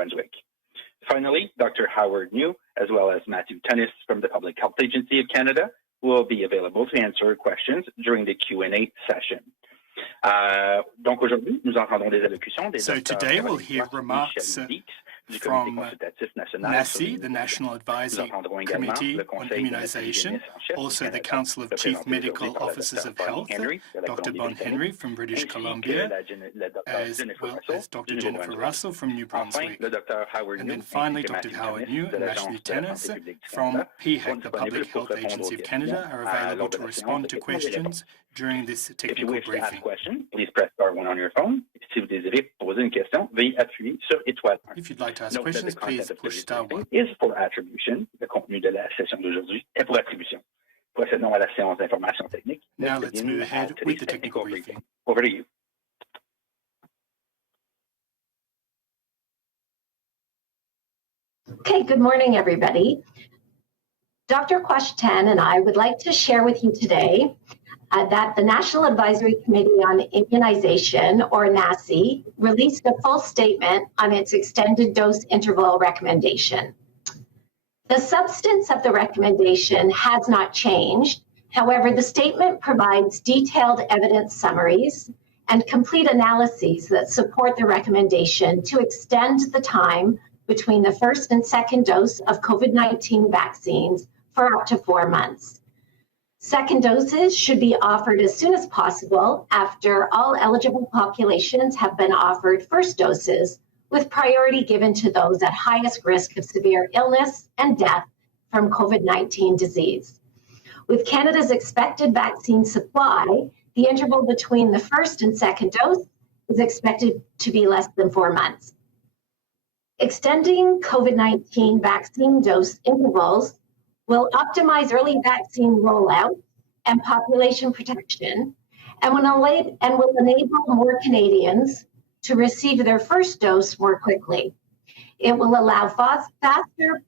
Brunswick. Finally, Dr. Howard New, as well as Matthew Tennis from the Public Health Agency of Canada, will be available to answer questions during the Q&A session. So today we'll hear remarks from NACI, the National Advisory Committee on Immunization, also the Council of Chief Medical Officers of Health, Dr. Bon Henry from British Columbia, as well as Dr. Jennifer Russell from New Brunswick. And then finally, Dr. Howard New and Matthew Tennis from PHEC, the Public Health Agency of Canada, are available to respond to questions during this technical briefing. Please press star 1 on your phone. Si vous désirez poser une question, veuillez appuyer sur étoile 1. If you'd like to ask questions, please push star 1. Is for attribution. Le contenu de la session d'aujourd'hui est pour attribution. Procédons à la séance d'information technique. Now let's move ahead with the technical briefing. Over to you. Okay, good morning, everybody. Dr. Quashtan and I would like to share with you today that the National Advisory Committee on Immunization, or NACI, released a full statement on its extended dose interval recommendation. The substance of the recommendation has not changed. However, the statement provides detailed evidence summaries and complete analyses that support the recommendation to extend the time between the first and second dose of COVID-19 vaccines for up to 4 months. Second doses should be offered as soon as possible after all eligible populations have been offered first doses, with priority given to those at highest risk of severe illness and death from COVID-19 disease. With Canada's expected vaccine supply, the interval between the first and second dose is expected to be less than 4 months. Extending COVID-19 vaccine dose intervals will optimize early vaccine rollout and population protection, and will enable more Canadians to receive their first dose more quickly. It will allow faster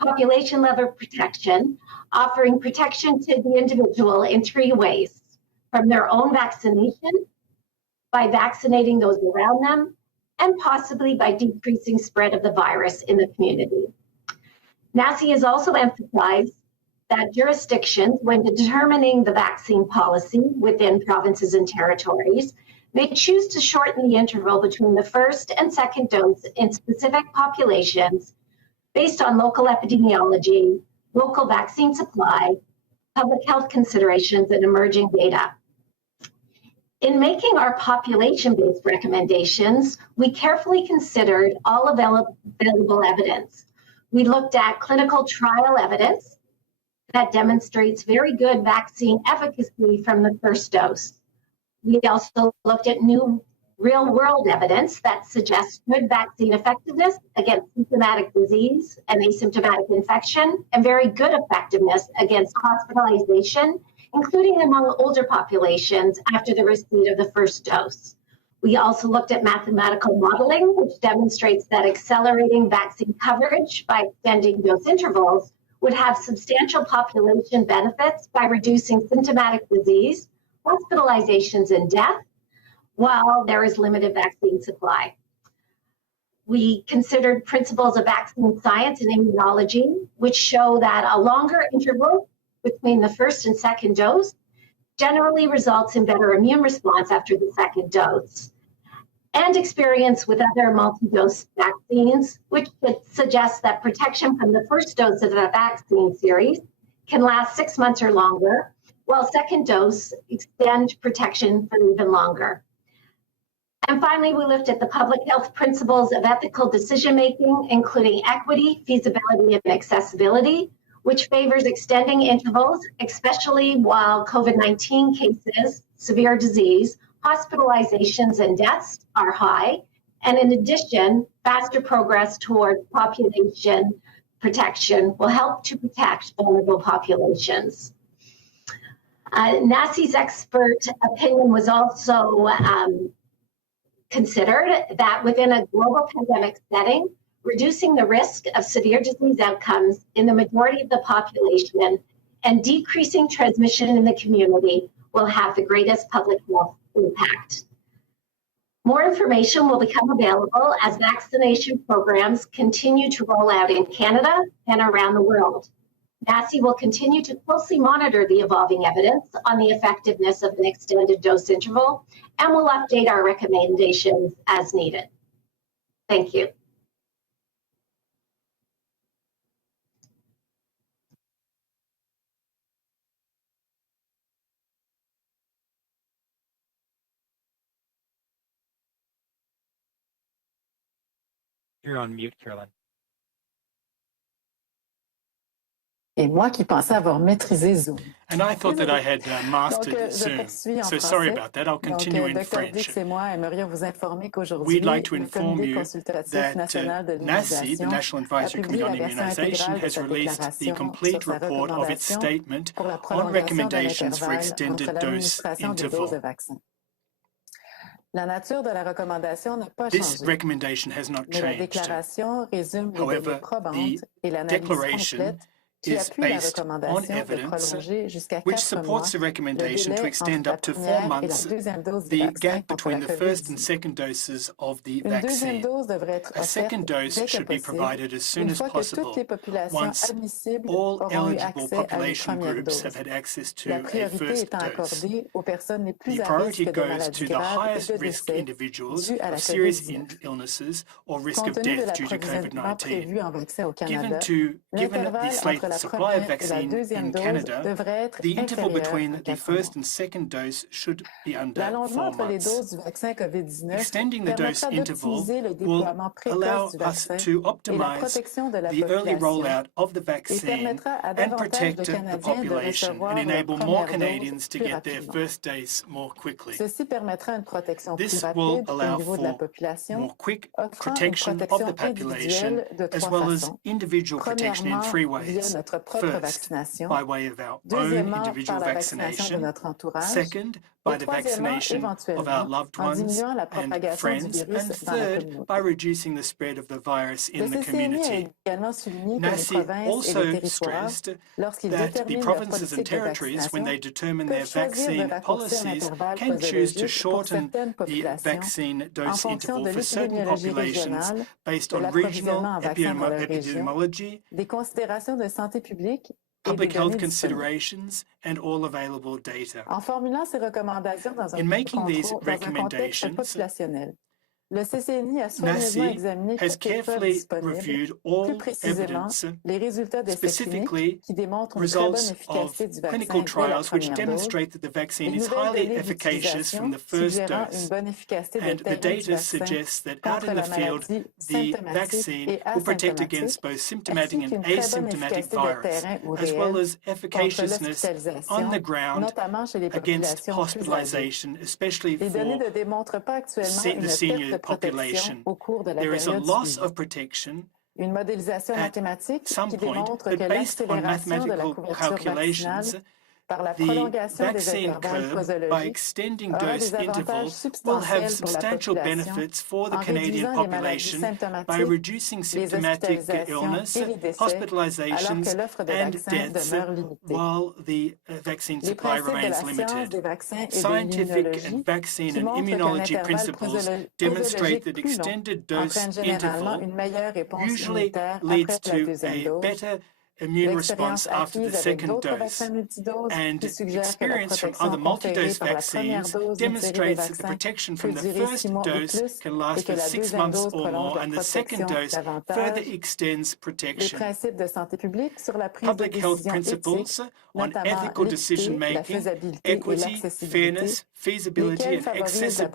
population level protection, offering protection to the individual in 3 ways: from their own vaccination, by vaccinating those around them, and possibly by decreasing spread of the virus in the community. NACI has also emphasized that jurisdictions, when determining the vaccine policy within provinces and territories, may choose to shorten the interval between the first and second dose in specific populations based on local epidemiology, local vaccine supply, public health considerations, and emerging data. In making our population-based recommendations, we carefully considered all available evidence. We looked at clinical trial evidence that demonstrates very good vaccine efficacy from the first dose. We also looked at new real-world evidence that suggests good vaccine effectiveness against symptomatic disease and asymptomatic infection, and very good effectiveness against hospitalization, including among older populations after the receipt of the first dose. We also looked at mathematical modeling, which demonstrates that accelerating vaccine coverage by extending dose intervals would have substantial population benefits by reducing symptomatic disease, hospitalizations, and death, while there is limited vaccine supply. We considered principles of vaccine science and immunology, which show that a longer interval between the first and second dose generally results in better immune response after the second dose. And experience with other multi-dose vaccines, which suggests that protection from the first dose of the vaccine series can last 6 months or longer, while second dose extend protection for even longer. And finally, we looked at the public health principles of ethical decision-making, including equity, feasibility, and accessibility, which favors extending intervals, especially while COVID-19 cases, severe disease, hospitalizations, and deaths are high. And in addition, faster progress toward population protection will help to protect vulnerable populations. NACI's expert opinion was also considered that within a global pandemic setting, reducing the risk of severe disease outcomes in the majority of the population and decreasing transmission in the community will have the greatest public health impact. More information will become available as vaccination programs continue to roll out in Canada and around the world. NACI will continue to closely monitor the evolving evidence on the effectiveness of an extended dose interval and will update our recommendations as needed. Thank you. You're on mute, Caroline. Et moi qui pensais avoir maîtrisé Zoom. And I thought that I had mastered Zoom. So sorry about that. I'll continue in French. We'd like to inform you that NACI, the National Advisory Committee on Immunization, has released the complete report of its statement on recommendations for extended dose interval. La nature de la recommandation n'a pas This changé. recommendation has not Mais la changed. déclaration résume les However, données probantes the et l'analyse declaration complète qui is appuie la based on recommandation de evidence prolonger jusqu'à which 4 mois supports the le recommendation to délai extend entre la up to 4 première et la months deuxième dose du the vaccin gap contre la between the first and COVID-19. second doses of the Une deuxième vaccine. dose devrait être A second offerte dose dès que should be possible, provided as soon une as fois que possible, toutes les populations once admissibles all auront eu eligible accès à une population première groups dose. have had access to La a priorité first étant dose. accordée aux personnes les plus The à priority risque de goes to maladies the graves et highest de risk décès individuals dus à la of serious COVID-19. illnesses or risk Compte of tenu de death due to l'approvisionnement COVID-19. prévu en vaccin au Given Canada, the l'intervalle slate entre la supply of première et la vaccine deuxième in dose Canada, devrait être the interval inférieur between à the 4 first mois. and second dose should be under L'allongement 4 entre les months. doses du vaccin COVID-19 Extending the dose permettra interval d'optimiser le will déploiement allow précoce du us vaccin to et la optimize protection de la the early population rollout of the et vaccine permettra à and davantage protect de the Canadiens de population recevoir and leur enable more première dose Canadians to plus get their rapidement. first dose more quickly. Ceci permettra une protection plus This will rapide au allow niveau de la for population, more quick offrant une protection of protection the population individuelle de as 3 well as façons. individual protection in Premièrement, 3 via ways. notre propre First, vaccination. by way of our own Deuxièmement, individual par la vaccination de vaccination. notre entourage. Second, Et by the troisièmement, vaccination of our éventuellement, loved en ones diminuant la and propagation du friends. virus And dans la third, communauté. by reducing the spread of the virus Le in the CCNI a community. également souligné que les NACI provinces et les also territoires, stressed lorsqu'ils that the déterminent leur provinces and politique de territories, when vaccination, they determine their peuvent choisir de vaccine raccourcir policies, l'intervalle can choose to posologique pour shorten certaines the populations vaccine en dose fonction interval de for certain l'épidémiologie populations régionale, based de on l'approvisionnement regional en vaccins dans leur région, epidemiology, des considérations de santé publique et des public health données disponibles. considerations, and all available data. En formulant ces recommandations dans un In making these contexte recommendations, populationnel, le CCNI a soigneusement NACI examiné has toutes les preuves carefully disponibles, reviewed plus all précisément evidence, les résultats d'essais specifically cliniques qui démontrent une très bonne results of efficacité du vaccin clinical dès la trials which première dose, demonstrate that the vaccine les is nouvelles highly données efficacious from d'utilisation the first suggérant une dose. bonne efficacité de And the terrain du data vaccin suggests that out contre in the la field, maladie the symptomatique vaccine et will protect against asymptomatique, both symptomatic ainsi and qu'une très bonne asymptomatic efficacité de virus, terrain ou as well réelle as contre efficaciousness on l'hospitalisation, the ground notamment chez les against populations plus âgées. hospitalization, especially Les données for ne démontrent pas actuellement une the perte senior de protection population. au cours de la There is a période loss suivie. of protection Une modélisation at mathématique some qui point, démontre but que based on l'accélération de la mathematical couverture vaccinale calculations, par la the prolongation des vaccine intervalles curve, by posologiques extending aura dose des avantages intervals, will have substantiels pour la substantial population benefits for the en Canadian réduisant les maladies population by symptomatiques, reducing les symptomatic hospitalisations illness, et les décès, alors hospitalizations, que l'offre de and vaccins deaths, demeure limitée. while the vaccine Les supply principes de remains la science limited. des vaccins et de Scientific and l'immunologie vaccine qui and montrent qu'un immunology intervalle principles demonstrate posologique that plus long extended dose entraîne généralement interval une meilleure réponse usually immunitaire leads après la to deuxième a dose. better immune L'expérience response after the acquise avec second d'autres dose. vaccins multidoses And qui suggère que la experience from protection other conférée multi-dose par la première vaccines dose d'une série de demonstrates that the vaccins protection peut from the durer 6 first mois ou dose plus can et last que for la 6 deuxième months dose or prolonge more, la and the second protection dose further davantage. extends Les protection. principes de santé publique sur la prise de Public health décision éthique, principles on notamment ethical l'équité, decision la making, faisabilité et equity, l'accessibilité, fairness, feasibility, lesquels and favorisent la accessibility,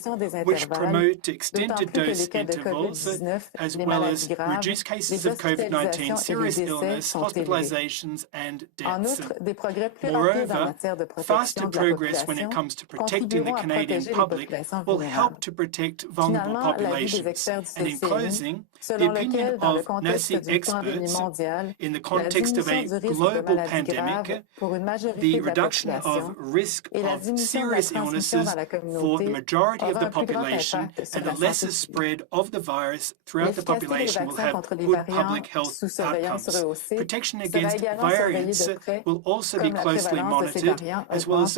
prolongation des which intervalles, promote d'autant extended plus que dose les cas de intervals, COVID-19, as les well maladies as graves, reduced cases les of COVID-19, hospitalisations et les serious décès illness, sont élevés. hospitalizations, and En deaths. outre, des progrès plus rapides en Moreover, matière de faster protection de la progress when it population comes to protecting the contribueront à Canadian protéger les public populations will vulnérables. help to protect vulnerable Finalement, l'avis des populations. experts du And in CCNI, closing, the selon opinion lequel, dans le of contexte NACI d'une pandémie experts, mondiale, in the la context of diminution a du risque de global maladies graves pandemic, pour une majorité the de la reduction of population risk et la of diminution de la serious transmission illnesses dans la for the communauté majority of aura the un plus grand population impact sur and la the santé lesser publique. spread of the virus throughout the L'efficacité des population will vaccins have contre les good variants public health sous surveillance outcomes. rehaussée protection against variants will also be closely monitored, as well as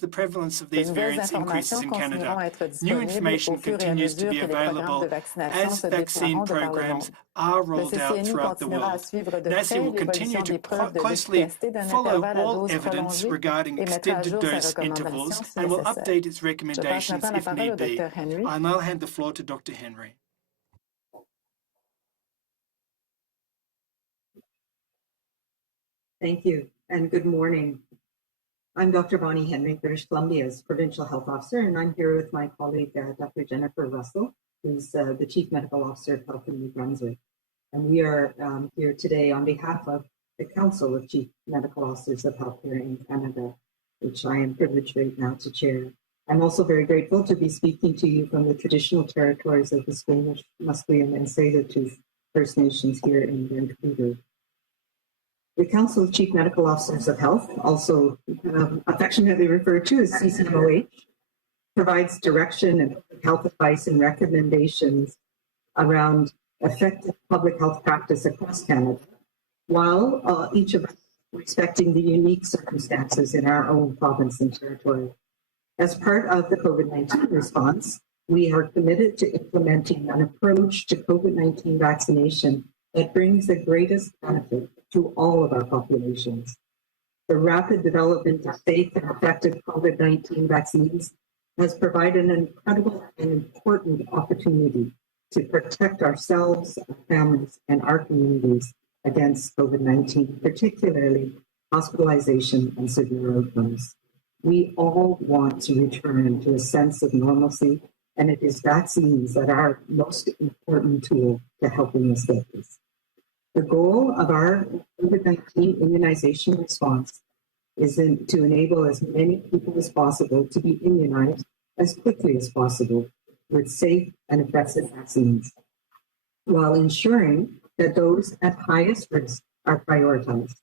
the prevalence of these variants increases in Canada. New information continues to be available as vaccine programs are rolled out throughout the world. NACI will continue to closely follow all evidence regarding extended dose intervals and will update its recommendations if need be. I now hand the floor to Dr. Henry. Thank you, and good morning. I'm Dr. Bonnie Henry, British Columbia's Provincial Health Officer, and I'm here with my colleague, Dr. Jennifer Russell, who's the Chief Medical Officer of Health in New Brunswick. And we are here today on behalf of the Council of Chief Medical Officers of Healthcare in Canada, which I am privileged right now to chair. I'm also very grateful to be speaking to you from the traditional territories of the Squamish, Musqueam, and Tsleil-Waututh First Nations here in Vancouver. The Council of Chief Medical Officers of Health, also affectionately referred to as CCMOH, provides direction and health advice and recommendations around effective public health practice across Canada, while each of us respecting the unique circumstances in our own province and territory. As part of the COVID-19 response, we are committed to implementing an approach to COVID-19 vaccination that brings the greatest benefit to all of our populations. The rapid development of safe and effective COVID-19 vaccines has provided an incredible and important opportunity to protect ourselves, our families, and our communities against COVID-19, particularly hospitalization and severe outcomes. We all want to return to a sense of normalcy, and it is vaccines that are our most important tool to helping us get this. The goal of our COVID-19 immunization response is to enable as many people as possible to be immunized as quickly as possible with safe and effective vaccines, while ensuring that those at highest risk are prioritized.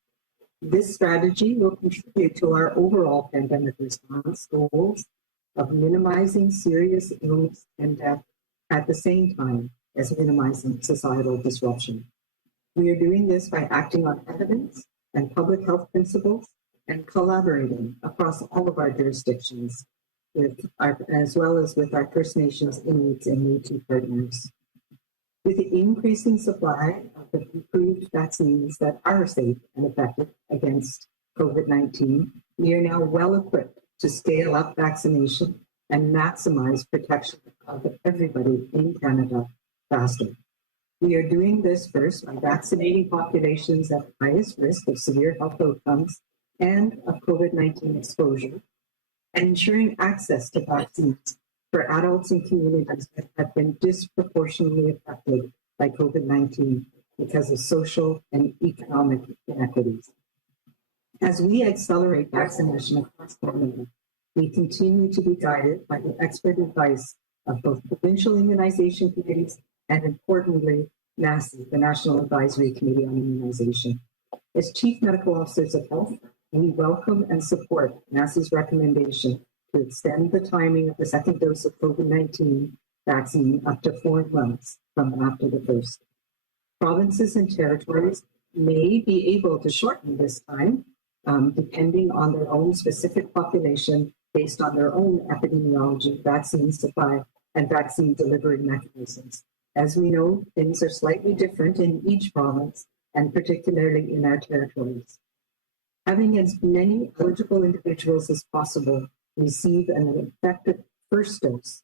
This strategy will contribute to our overall pandemic response goals of minimizing serious illness and death at the same time as minimizing societal disruption. We are doing this by acting on evidence and public health principles and collaborating across all of our jurisdictions, as well as with our First Nations, Inuits, and Métis partners. With the increasing supply of the approved vaccines that are safe and effective against COVID-19, we are now well equipped to scale up vaccination and maximize protection of everybody in Canada faster. We are doing this first by vaccinating populations at highest risk of severe health outcomes and of COVID-19 exposure, and ensuring access to vaccines for adults and communities that have been disproportionately affected by COVID-19 because of social and economic inequities. As we accelerate vaccination across Canada, we continue to be guided by the expert advice of both provincial immunization committees and, importantly, NACI, the National Advisory Committee on Immunization. As Chief Medical Officers of Health, we welcome and support NACI's recommendation to extend the timing of the second dose of COVID-19 vaccine up to 4 months from after the first. Provinces and territories may be able to shorten this time, depending on their own specific population, based on their own epidemiology, vaccine supply, and vaccine delivery mechanisms. As we know, things are slightly different in each province, and particularly in our territories. Having as many eligible individuals as possible receive an effective first dose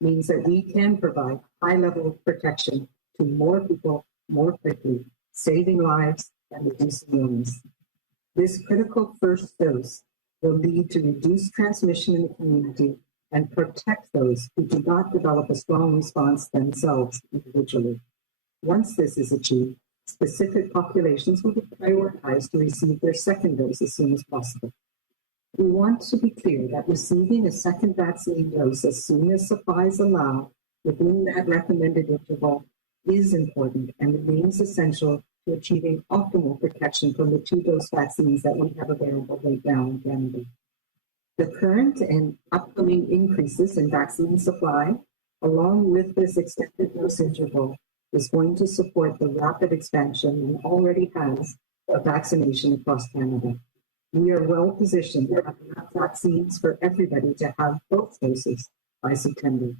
means that we can provide a high level of protection to more people more quickly, saving lives and reducing illness. This critical first dose will lead to reduced transmission in the community and protect those who do not develop a strong response themselves individually. Once this is achieved, specific populations will be prioritized to receive their second dose as soon as possible. We want to be clear that receiving a second vaccine dose as soon as supplies allow within that recommended interval is important and remains essential to achieving optimal protection from the 2-dose vaccines that we have available right now in Canada. The current and upcoming increases in vaccine supply, along with this extended dose interval, is going to support the rapid expansion and already has of vaccination across Canada. We are well positioned to have enough vaccines for everybody to have both doses by September,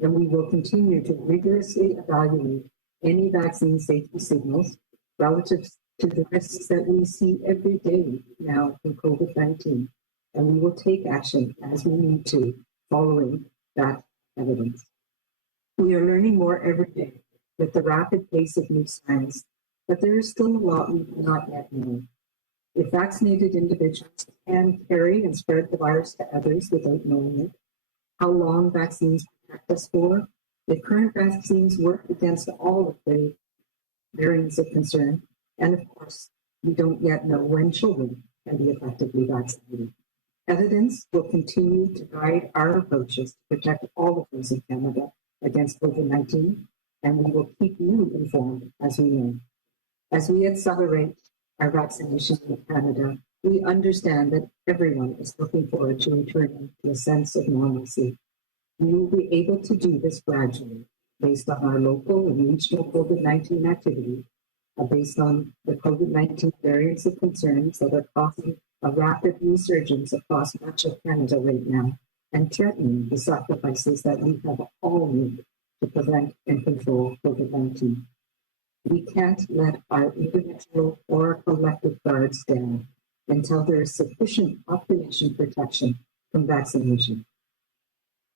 and we will continue to rigorously evaluate any vaccine safety signals relative to the risks that we see every day now in COVID-19, and we will take action as we need to following that evidence. We are learning more every day with the rapid pace of new science, but there is still a lot we do not yet know. If vaccinated individuals can carry and spread the virus to others without knowing it, how long vaccines protect us for, if current vaccines work against all of the variants of concern, and of course, we don't yet know when children can be effectively vaccinated. Evidence will continue to guide our approaches to protect all of those in Canada against COVID-19, and we will keep you informed as we know. As we accelerate our vaccination in Canada, we understand that everyone is looking forward to returning to a sense of normalcy. We will be able to do this gradually based on our local and regional COVID-19 activity, based on the COVID-19 variants of concerns that are causing a rapid resurgence across much of Canada right now and threatening the sacrifices that we have all made to prevent and control COVID-19. We can't let our individual or collective guards down until there is sufficient population protection from vaccination.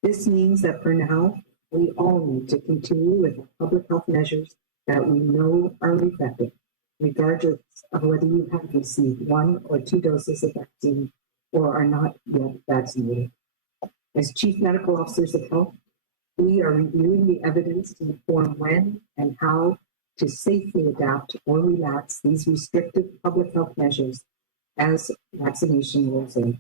This means that for now, we all need to continue with the public health measures that we know are effective, regardless of whether you have received 1 or 2 doses of vaccine or are not yet vaccinated. As Chief Medical Officers of Health, we are reviewing the evidence to inform when and how to safely adapt or relax these restrictive public health measures as vaccination rolls out.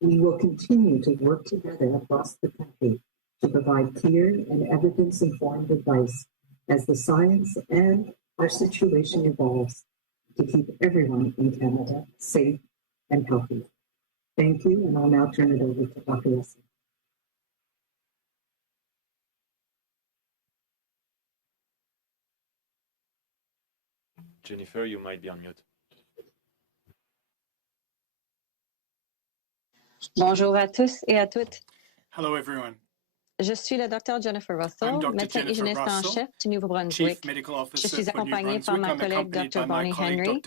We will continue to work together across the country to provide clear and evidence-informed advice as the science and our situation evolves to keep everyone in Canada safe and healthy. Thank you, and I'll now turn it over to Dr. Russell. Jennifer, you might be on mute. Bonjour à tous et à toutes. Hello, everyone. Je suis le Dr. Jennifer Russell, médecin hygiéniste en chef du Nouveau-Brunswick. Je suis accompagnée par ma collègue Dr. Bonnie Henry,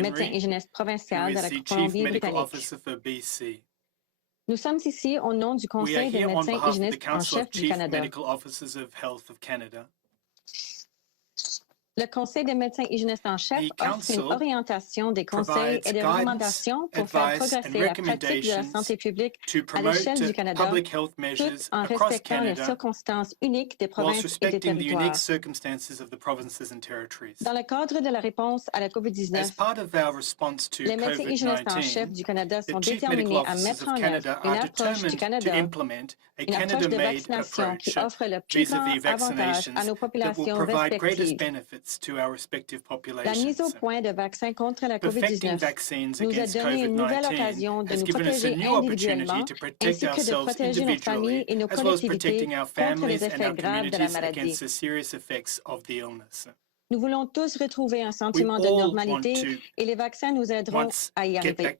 médecin hygiéniste provincial de la Colombie-Britannique. Nous sommes ici au nom du Conseil des médecins hygiénistes en chef du Canada. Le Conseil des médecins hygiénistes en chef offre une orientation des conseils et des recommandations pour faire progresser la pratique de la santé publique à l'échelle du Canada, tout en respectant les circonstances uniques des provinces et des territoires. Dans le cadre de la réponse à la COVID-19, les médecins hygiénistes en chef du Canada sont déterminés à mettre en œuvre une approche du Canada, une approche de vaccination qui offre le plus grand avantage à nos populations respectives. La mise au point de vaccins contre la COVID-19 nous a donné une nouvelle occasion de nous protéger individuellement ainsi que de protéger nos familles et nos collectivités contre les effets graves de la maladie. Nous voulons tous retrouver un sentiment de normalité et les vaccins nous aideront à y arriver.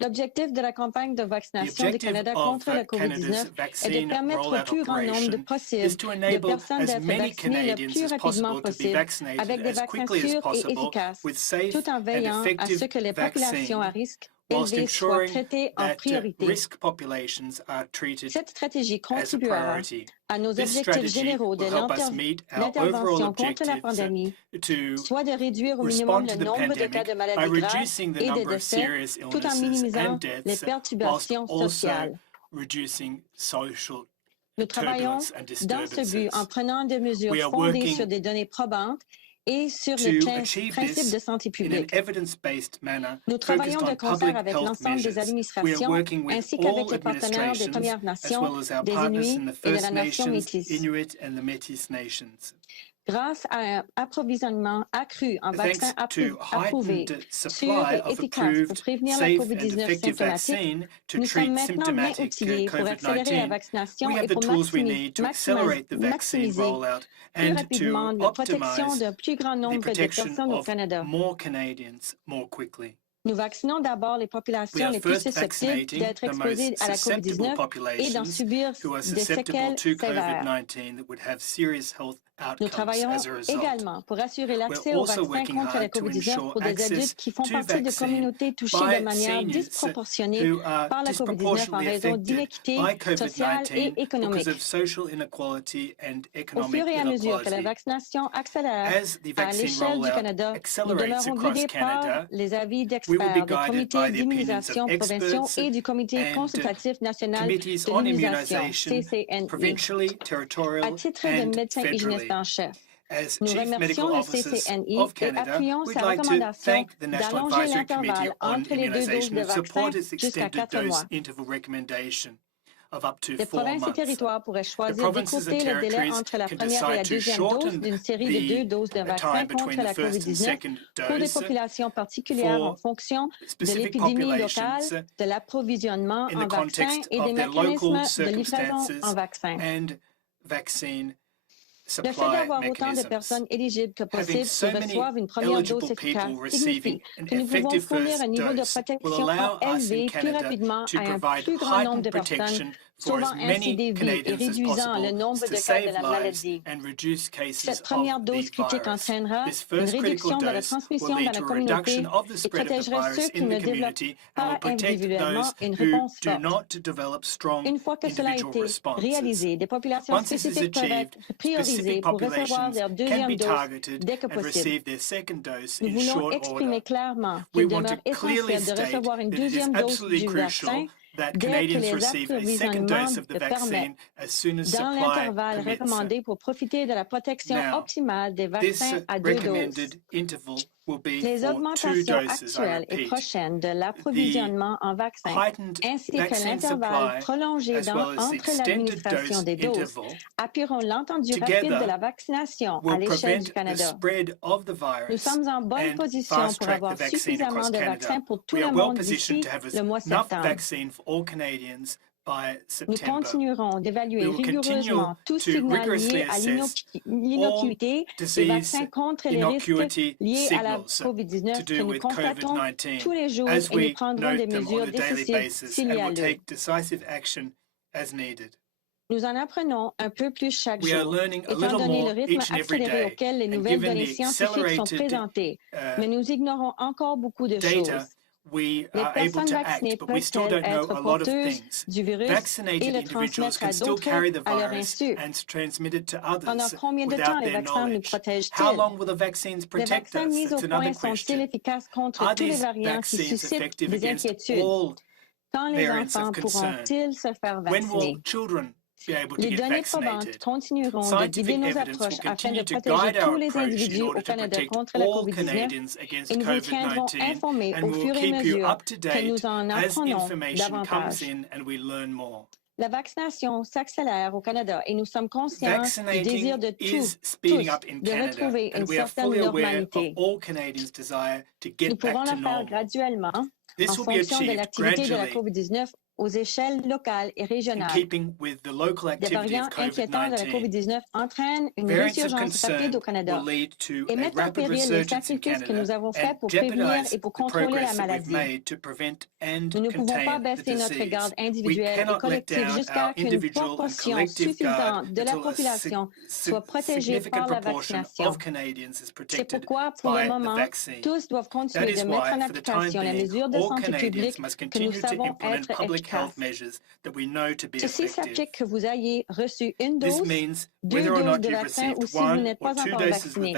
L'objectif de la campagne de vaccination du Canada contre la COVID-19 est de permettre au plus grand nombre possible de personnes d'être vaccinées le plus rapidement possible avec des vaccins sûrs et efficaces, tout en veillant à ce que les populations à risque élevé soient traitées en priorité. Cette stratégie contribuera à nos objectifs généraux de l'intervention contre la pandémie, soit de réduire au minimum le nombre de cas de maladies graves et de décès, tout en minimisant les perturbations sociales. Nous travaillons dans ce but en prenant des mesures fondées sur des données probantes et sur le principe de santé publique. Nous travaillons de concert avec l'ensemble des administrations ainsi qu'avec les partenaires des Premières Nations, des Inuits et de la nation métisse. Grâce à un approvisionnement accru en vaccins approuvés, sûrs et efficaces pour prévenir la COVID-19 symptomatique, nous sommes maintenant bien outillés pour accélérer la vaccination et pour maximiser plus rapidement la protection d'un plus grand nombre de personnes au Canada. Nous vaccinons d'abord les populations les plus susceptibles d'être exposées à la COVID-19 et d'en subir des séquelles sévères. Nous travaillons également pour assurer l'accès aux vaccins contre la COVID-19 pour des adultes qui font partie de communautés touchées de manière disproportionnée par la COVID-19 en raison d'inéquité sociale et économique. Au fur et à mesure que la vaccination accélère à l'échelle du Canada, nous demeurons guidés par les avis d'experts des comités d'immunisation provinciaux et du Comité consultatif national de l'immunisation, CCNI. À titre de médecin hygiéniste en chef, nous remercions le CCNI et appuyons sa recommandation d'allonger l'intervalle entre les deux doses de vaccin jusqu'à 4 mois. Les provinces et territoires pourraient choisir d'écourter le délai entre la première et la deuxième dose d'une série de 2 doses de vaccin contre la COVID-19 pour des populations particulières en fonction de l'épidémie locale, de l'approvisionnement en vaccins et des mécanismes de livraison en vaccins. Le fait d'avoir autant de personnes éligibles que possible qui reçoivent une première dose efficace signifie que nous pouvons fournir un niveau de protection élevé plus rapidement à un plus grand nombre de personnes, sauvant ainsi des vies et réduisant le nombre de cas de la maladie. Cette première dose critique entraînera une réduction de la transmission dans la communauté et protégerait ceux qui ne développent pas individuellement une réponse forte. Une fois que cela a été réalisé, des populations spécifiques peuvent être priorisées pour recevoir leur deuxième dose dès que possible. Nous voulons exprimer clairement qu'il demeure essentiel de recevoir une deuxième dose du vaccin dès que les approvisionnements le permettent, dans l'intervalle recommandé pour profiter de la protection optimale des vaccins à 2 doses. Les augmentations actuelles et prochaines de l'approvisionnement en vaccins, ainsi que l'intervalle prolongé entre l'administration des doses, appuieront l'entendu rapide de la vaccination à l'échelle du Canada. Nous sommes en bonne position pour avoir suffisamment de vaccins pour tout le monde d'ici le mois de septembre. Nous continuerons d'évaluer rigoureusement tout signal lié à l'innocuité des vaccins contre les risques liés à la COVID-19 que nous constatons tous les jours et nous prendrons des mesures décisives s'il y a lieu. Nous en apprenons un peu plus chaque jour, étant donné le rythme accéléré auquel les nouvelles données scientifiques sont présentées, mais nous ignorons encore beaucoup de choses. Les personnes vaccinées peuvent-elles être porteuses du virus et le transmettre à d'autres à leur insu? Pendant combien de temps les vaccins nous protègent-ils? Les vaccins mis au point sont-ils efficaces contre tous les variants qui suscitent des inquiétudes? Quand les enfants pourront-ils se faire vacciner? Les données probantes continueront de guider nos approches afin de protéger tous les individus au Canada contre la COVID-19 et nous vous tiendrons informés au fur et à mesure que nous en apprenons davantage. La vaccination s'accélère au Canada et nous sommes conscients du désir de tous de retrouver une certaine normalité. Nous pourrons le faire graduellement en fonction de l'activité de la COVID-19 aux échelles locales et régionales. Des variants inquiétants de la COVID-19 entraînent une résurgence rapide au Canada et mettent en péril les sacrifices que nous avons faits pour prévenir et pour contrôler la maladie. Nous ne pouvons pas baisser notre garde individuelle et collective jusqu'à qu'une proportion suffisante de la population soit protégée par la vaccination. C'est pourquoi, pour le moment, tous doivent continuer de mettre en application les mesures de santé publique que nous savons être efficaces. Ceci s'applique que vous ayez reçu une dose, 2 doses de vaccin ou si vous n'êtes pas encore vacciné.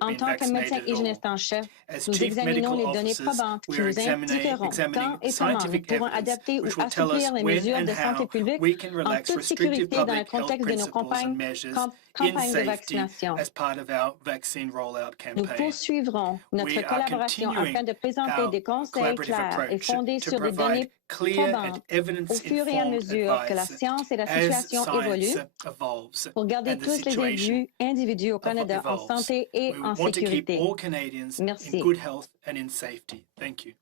En tant que médecin hygiéniste en chef, nous examinons les données probantes qui nous indiqueront quand et comment nous pourrons adapter ou assouplir les mesures de santé publique en toute sécurité dans le contexte de nos campagnes in safety as part of our vaccine rollout Nous campaign. poursuivrons notre We are collaboration afin continuing de présenter our des conseils collaborative clairs et approach fondés to sur des provide données clear and probantes au fur et à evidence-informed mesure que la advice science et la as situation science évoluent evolves pour garder and the tous les individus au Canada en evolves. santé et We en want to keep sécurité. all Canadians in Merci. good health and in safety. Thank you.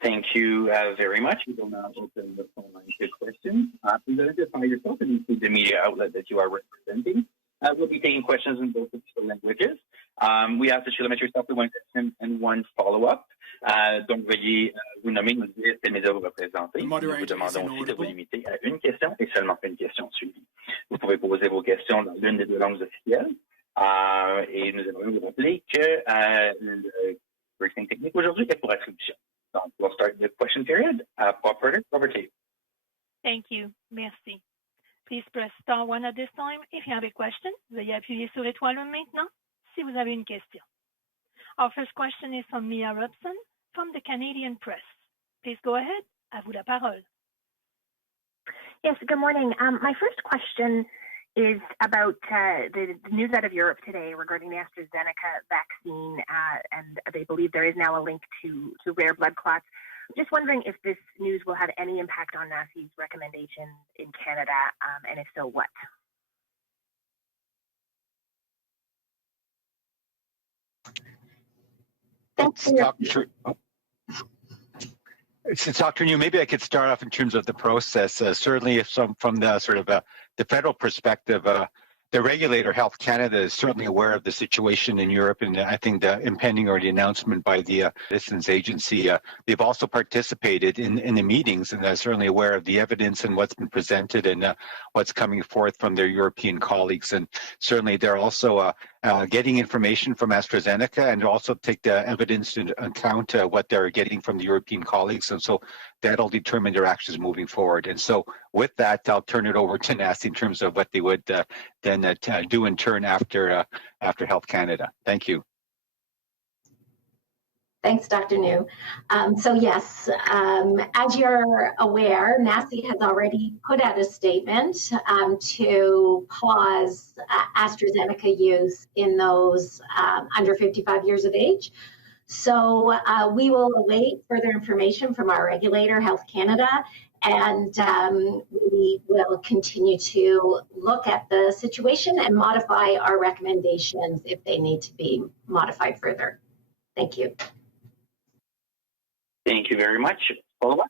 Thank you very much. We will now open the phone line to questions. Please identify yourself and include the media outlet that you are representing. We'll be taking questions in both official languages. We ask that you limit yourself to one question and one follow-up. Donc, veuillez vous nommer, nous dire quels médias vous représentez. Nous vous demandons aussi de vous limiter à une question et seulement une question suivie. Vous pouvez poser vos questions dans l'une des deux langues officielles. Et nous aimerions vous rappeler que le briefing technique aujourd'hui est pour attribution. Donc, we'll start the question period. Operator, over to you. Thank you. Merci. Please press star one at this time if you have a question. Veuillez appuyer sur l'étoile maintenant si vous avez une question. Our first question is from Mia Robson from the Canadian Press. Please go ahead. À vous la parole. Yes, good morning. My first question is about the news out of Europe today regarding the AstraZeneca vaccine, and they believe there is now a link to rare blood clots. Just wondering if this news will have any impact on NACI's recommendations in Canada, and if so, what? Since Dr. New, maybe I could start off in terms of the process. Certainly, if from the sort of the federal perspective, the regulator, Health Canada, is certainly aware of the situation in Europe, and I think the impending or the announcement by the Medicines Agency. They've also participated in the meetings, and they're certainly aware of the evidence and what's been presented and what's coming forth from their European colleagues. And certainly, they're also getting information from AstraZeneca and also take the evidence into account what they're getting from the European colleagues. And so that'll determine their actions moving forward. And so with that, I'll turn it over to NACI in terms of what they would then do in turn after Health Canada. Thank you. Thanks, Dr. New. So yes, as you're aware, NACI has already put out a statement to pause AstraZeneca use in those under 55 years of age. So we will await further information from our regulator, Health Canada, and we will continue to look at the situation and modify our recommendations if they need to be modified further. Thank you. Thank you very much. Follow-up?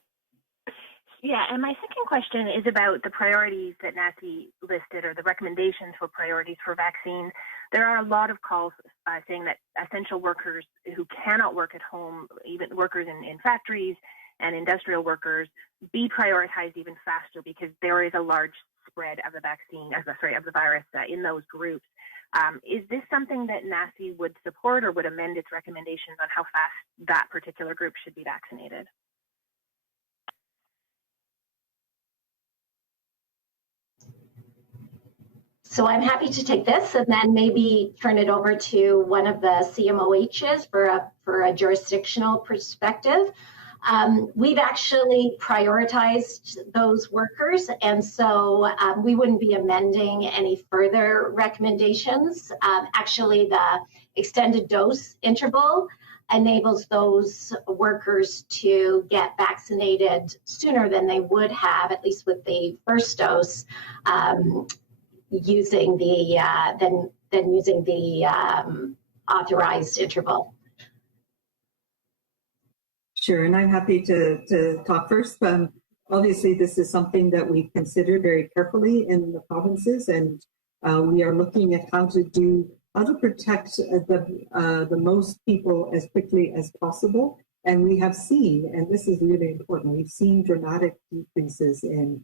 Yeah, and my second question is about the priorities that NACI listed, or the recommendations for priorities for vaccines. There are a lot of calls saying that essential workers who cannot work at home, even workers in factories and industrial workers, be prioritized even faster because there is a large spread of the virus in those groups. Is this something that NACI would support or would amend its recommendations on how fast that particular group should be vaccinated? So I'm happy to take this and then maybe turn it over to one of the CMOHs for a jurisdictional perspective. We've actually prioritized those workers, and so we wouldn't be amending any further recommendations. Actually, the extended dose interval enables those workers to get vaccinated sooner than they would have, at least with the first dose, using the authorized interval. Sure, and I'm happy to talk first. Obviously, this is something that we consider very carefully in the provinces, and we are looking at how to protect the most people as quickly as possible. And we have seen, and this is really important, we've seen dramatic decreases in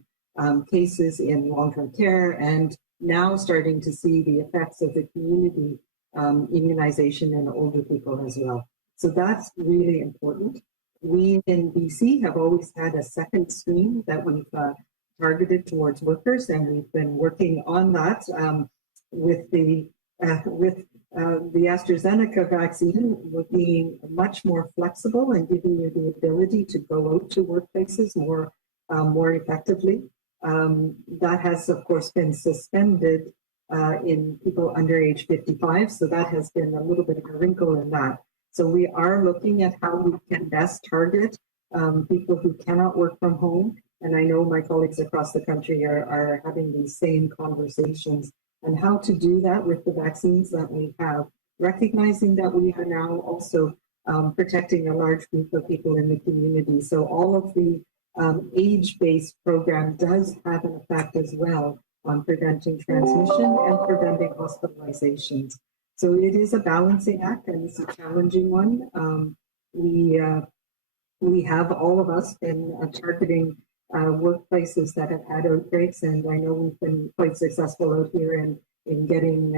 cases in long-term care, and now starting to see the effects of the community immunization in older people as well. So that's really important. We in BC have always had a second stream that we've targeted towards workers, and we've been working on that with the AstraZeneca vaccine. We're being much more flexible and giving you the ability to go out to workplaces more effectively. That has, of course, been suspended in people under age 55. So that has been a little bit of a wrinkle in that. So we are looking at how we can best target people who cannot work from home. And I know my colleagues across the country are having these same conversations and how to do that with the vaccines that we have, recognizing that we are now also protecting a large group of people in the community. So all of the age-based program does have an effect as well on preventing transmission and preventing hospitalizations. So it is a balancing act and it's a challenging one. We have, all of us, been targeting workplaces that have had outbreaks, and I know we've been quite successful out here in getting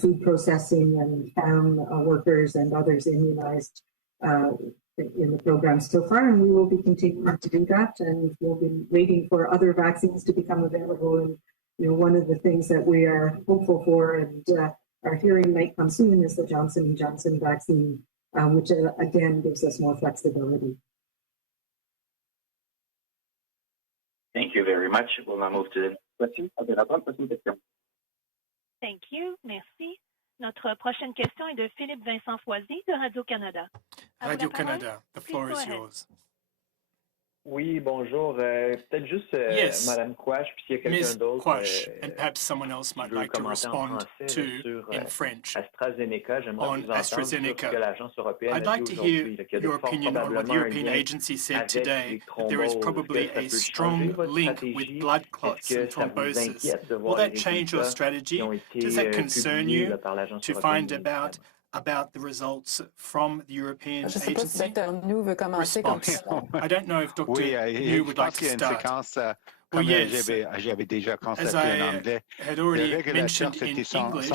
food processing and farm workers and others immunized in the program so far, and we will be continuing to do that, and we'll be waiting for other vaccines to become available. And one of the things that we are hopeful for and are hearing might come soon is the Johnson & Johnson vaccine, which again gives us more flexibility. Thank you very much. We'll now move to the question. Thank you. Merci. Notre prochaine question est de Philippe Vincent Foisy de Radio-Canada. Radio-Canada, the floor is yours. Oui, bonjour. Peut-être juste Madame Quash, puis s'il y a quelqu'un d'autre. Quash, and perhaps someone else might like to respond to in French on AstraZeneca. I'd like to hear your opinion on what the European agency said today, that there is probably a strong link with blood clots and thrombosis. Will that change your strategy? Does that concern you to find about the results from the European agency? Response. I don't know if Dr. New would like to start. Well, yes, as I had already mentioned in English,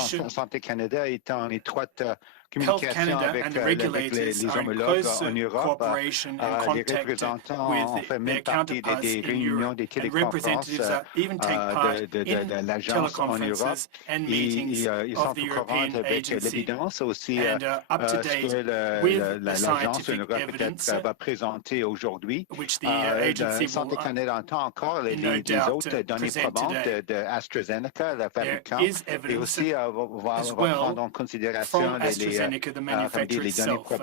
Health Canada and the regulators are in close cooperation and contact with their counterparts in Europe, and representatives even take part in teleconferences and meetings of the European agency, and up to date with the scientific evidence which the agency will no doubt present today. There is evidence as well from AstraZeneca, the manufacturer itself, and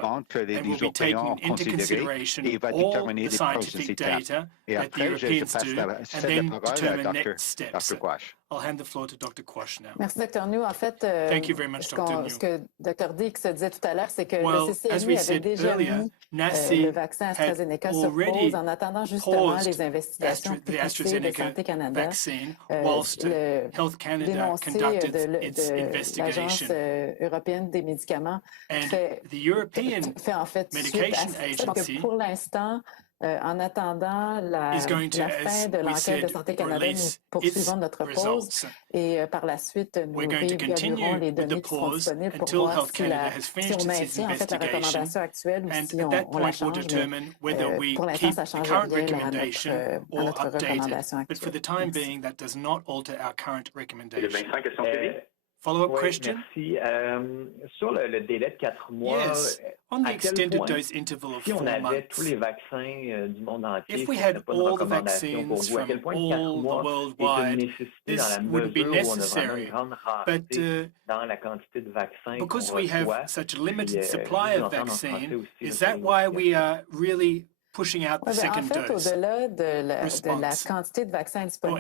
will be taking into consideration all the scientific data that the Europeans do and then determine next steps. I'll hand the floor to Dr. Quash now. Merci, Dr. New. En fait, Thank you very much, Dr. New. Ce que Dr. Dix disait tout à l'heure, c'est que well, le CCNI avait déjà mis le vaccin AstraZeneca sur pause en attendant justement les investigations plus poussées de Santé Canada, l'énoncé de l'Agence européenne des médicaments fait en fait suite à ça que pour l'instant, en attendant la fin de l'enquête de Santé Canada, nous poursuivons notre pause et par la suite, nous réévaluerons les données qui sont disponibles pour voir si on maintient en fait la recommandation actuelle ou si on la change. Mais pour l'instant, ça change rien à notre recommandation actuelle. But for the time being, that does not alter our current recommendation. Follow-up question? Merci. Sur le délai de 4 mois, on the extended dose interval of 4 months, tous les vaccins du monde entier, if we had all the vaccines from all the worldwide, this wouldn't be necessary. But because we have such a limited supply of vaccine, is that why we are really pushing out the second dose?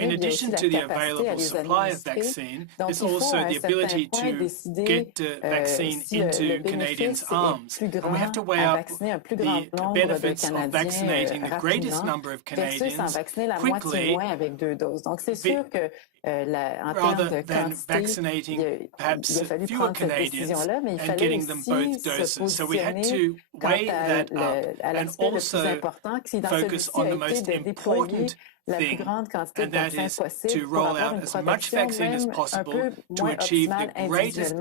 In addition to the available supply of vaccine, there's also the ability to get vaccine into Canadians' arms. And we have to weigh up the benefits of vaccinating the greatest number of Canadians quickly, rather than vaccinating perhaps fewer Canadians and getting them both doses. So we had to weigh that up and also focus on the most important thing, and that is to roll out as much vaccine as possible to achieve the greatest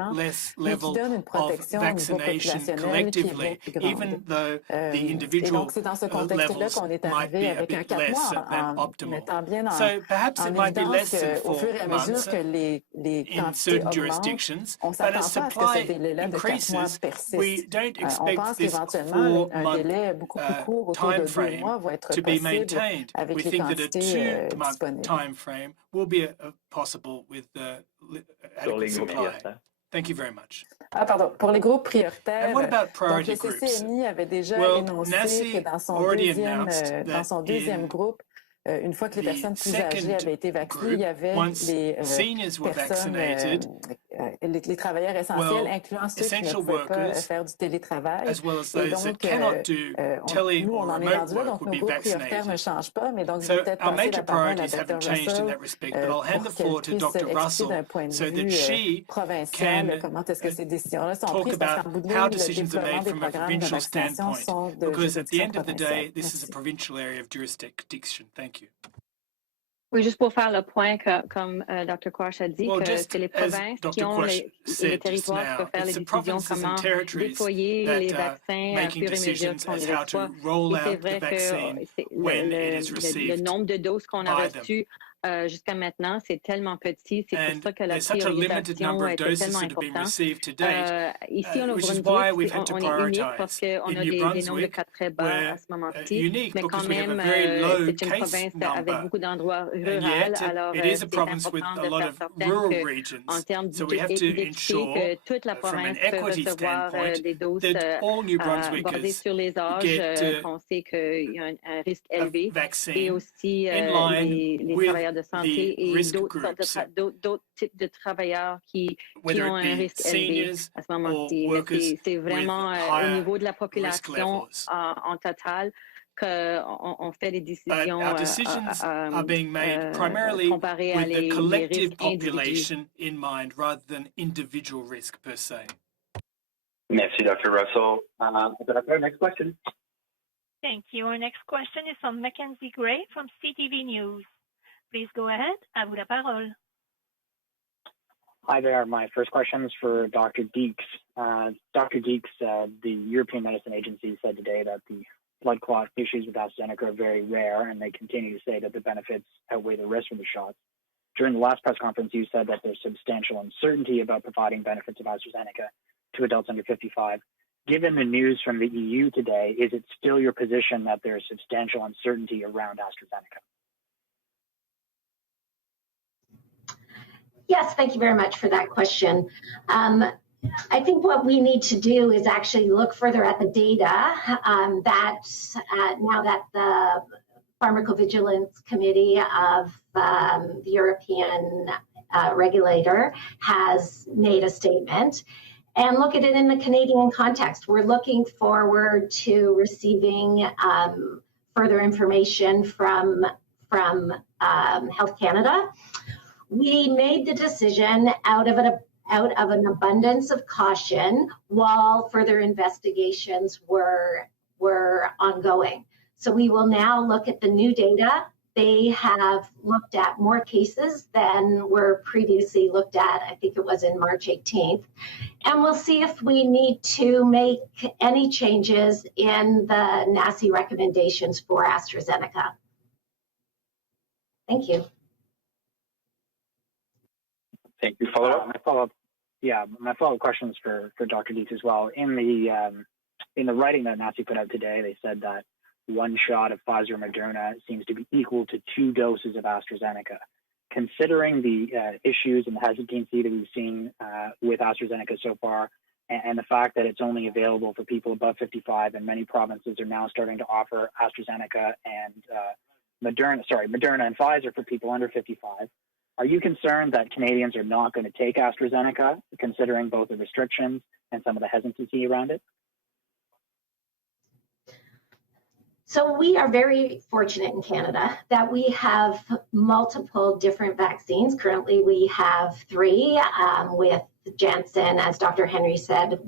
level of vaccination collectively, even though the individual levels might be a bit less than optimal. So perhaps it might be less than 4 months in certain jurisdictions, but as supply increases, we don't expect this 4-month time frame to be maintained. We think that a 2-month time frame will be possible with adequate supply. Thank you very much. Ah, pardon. Pour les groupes prioritaires, and what about priority donc le groups? CCNI avait déjà énoncé NACI que dans son deuxième groupe, une fois que les personnes plus âgées avaient été vaccinées, il y avait les personnes, les travailleurs essentiels, incluant ceux qui ne pouvaient pas faire du télétravail. Et donc, nous, on en est rendu là, donc nos groupes prioritaires ne changent pas, mais donc je vais peut-être passer la parole à Dr. Russell pour qu'elle puisse expliquer d'un point de vue provincial comment est-ce que ces décisions-là sont prises, parce qu'en bout de ligne, le déploiement des programmes de vaccination sont de juridiction provinciale. Thank you. Oui, juste pour faire le point, comme Dr. Quash a dit, que c'est les provinces qui ont les territoires qui peuvent faire les décisions comment déployer les vaccins à fur et à mesure qu'on les reçoit. Et c'est vrai que le nombre de doses qu'on a reçues jusqu'à maintenant, c'est tellement petit, c'est pour ça que la priorisation était tellement importante. Ici, au Nouveau-Brunswick, on est unique parce qu'on a des nombres de cas très bas à ce moment-ci, mais quand même, c'est une province avec beaucoup d'endroits ruraux, alors c'est important de faire certain qu'en termes d'équité, que toute la province peut recevoir des doses basées sur les âges, qu'on sait qu'il y a un risque élevé, et aussi les travailleurs de santé et d'autres types de travailleurs qui ont un risque élevé à ce moment-ci. C'est vraiment au niveau de la population en total qu'on fait des décisions comparées à les risques individuels. Merci, Dr. Russell. Next question. Thank you. Our next question is from Mackenzie Gray from CTV News. Please go ahead. À vous la parole. Hi there. My first question is for Dr. Deeks. Dr. Deeks, the European Medicine Agency said today that the blood clot issues with AstraZeneca are very rare, and they continue to say that the benefits outweigh the risk from the shots. During the last press conference, you said that there's substantial uncertainty about providing benefits of AstraZeneca to adults under 55. Given the news from the EU today, is it still your position that there's substantial uncertainty around AstraZeneca? Yes, thank you very much for that question. I think what we need to do is actually look further at the data now that the Pharmacovigilance Committee of the European regulator has made a statement, and look at it in the Canadian context. We're looking forward to receiving further information from Health Canada. We made the decision out of an abundance of caution while further investigations were ongoing. So we will now look at the new data. They have looked at more cases than were previously looked at. I think it was in March 18th. And we'll see if we need to make any changes in the NACI recommendations for AstraZeneca. Thank you. Thank you. Follow-up? My follow-up question is for Dr. Deeks as well. In the writing that NACI put out today, they said that one shot of Pfizer or Moderna seems to be equal to 2 doses of AstraZeneca. Considering the issues and the hesitancy that we've seen with AstraZeneca so far, and the fact that it's only available for people above 55, and many provinces are now starting to offer AstraZeneca and Moderna and Pfizer for people under 55, are you concerned that Canadians are not going to take AstraZeneca, considering both the restrictions and some of the hesitancy around it? So we are very fortunate in Canada that we have multiple different vaccines. Currently, we have 3 with Janssen, as Dr. Henry said,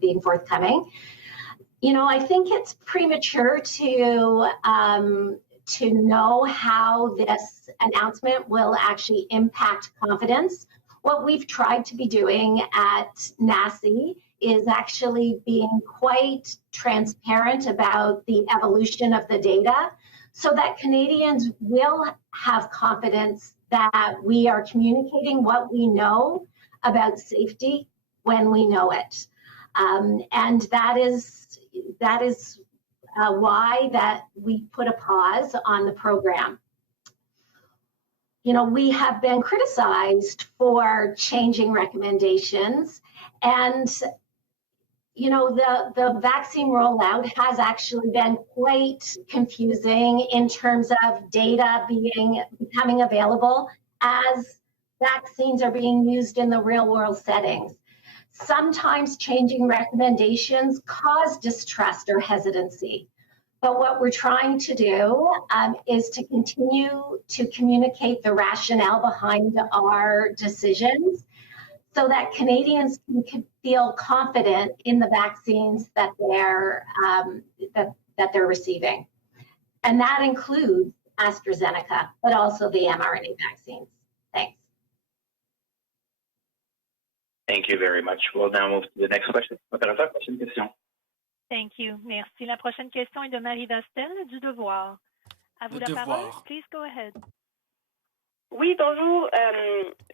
being forthcoming. You know, I think it's premature to know how this announcement will actually impact confidence. What we've tried to be doing at NACI is actually being quite transparent about the evolution of the data so that Canadians will have confidence that we are communicating what we know about safety when we know it. And that is why that we put a pause on the program. You know, we have been criticized for changing recommendations, and you know, the vaccine rollout has actually been quite confusing in terms of data becoming available as vaccines are being used in the real world settings. Sometimes changing recommendations cause distrust or hesitancy. But what we're trying to do is to continue to communicate the rationale behind our decisions so that Canadians can feel confident in the vaccines that they're receiving. And that includes AstraZeneca, but also the mRNA vaccines. Thanks. Thank you very much. We'll now move to the next question. Opérateur, prochaine question. Thank you. Merci. La prochaine question est de Marie Dastel du Devoir. À vous la parole. Please go ahead. Oui, bonjour.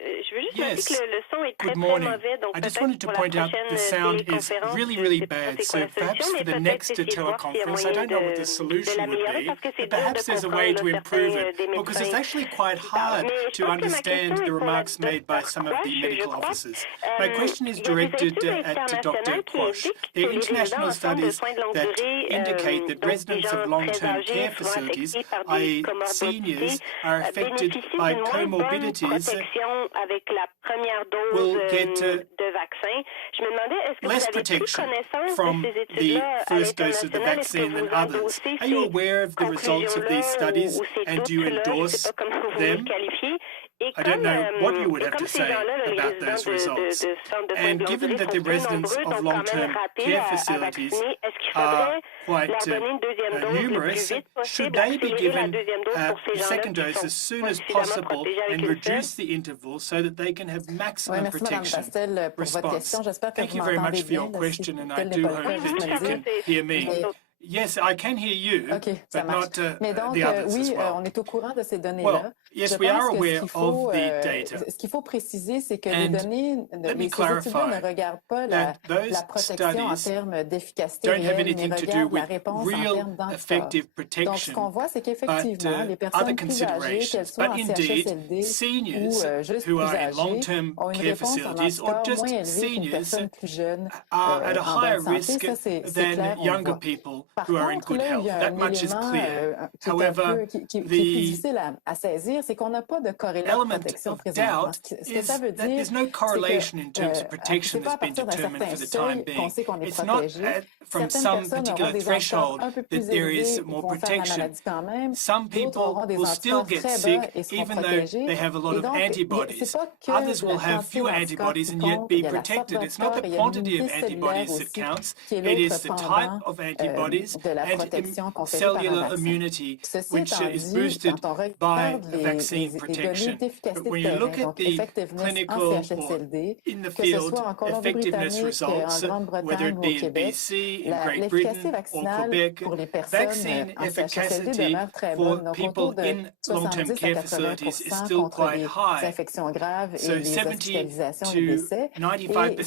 Je veux juste dire que le son est très mauvais, donc I just wanted to point out the sound is really bad. So perhaps for the next teleconference, I don't know what the solution would be, but perhaps there's a way to improve it, because it's actually quite hard to understand the remarks made by some of the medical officers. My question is directed at Dr. Quash. There are international studies that indicate that residents of long-term care facilities, i.e. seniors, are affected by comorbidities will get less protection from the first dose of the vaccine than others. Are you aware of the results of these studies and do you endorse them? I don't know what you would have to say about those results. And given that the residents of long-term care facilities are quite numerous, should they be given a second dose as soon as possible and reduce the interval so that they can have maximum protection response? Thank you very much for your question, and I do hope that you can hear me. Yes, I can hear you, but not the others as well. On est au courant de ces données-là. Yes, we are aware of the data. Ce qu'il faut préciser, c'est que les données, les études ne regardent pas la protection en termes d'efficacité réelle, mais regardent la réponse en termes d'anticorps. Donc, ce qu'on voit, c'est qu'effectivement, les personnes plus âgées, qu'elles soient en CHSLD ou juste plus âgées, ont une réponse en anticorps moins élevée qu'une personne plus jeune en bonne santé. Ça, c'est clair, on le voit. Par contre, là, il y a un élément qui est difficile à saisir, c'est qu'on n'a pas de corrélation de protection présentement. Ce que ça veut dire, c'est que c'est pas à partir d'un certain seuil qu'on sait qu'on est protégé. Certaines personnes auront des anticorps un peu plus élevés, vont faire la maladie quand même. D'autres auront des anticorps très bas et seront protégés. Et donc, c'est pas que la quantité d'anticorps qui compte, il y a la sorte d'anticorps, il y a l'immunité cellulaire aussi, qui est l'autre pendant de la protection conférée par un vaccin. Ceci étant dit, quand on regarde les données d'efficacité de terrain, donc effectivement en CHSLD, que ce soit en Colombie-Britannique, en Grande-Bretagne ou au Québec, l'efficacité vaccinale pour les personnes en CHSLD demeure très bonne, donc autour de 70 à 80% contre les infections graves et les hospitalisations et décès. Et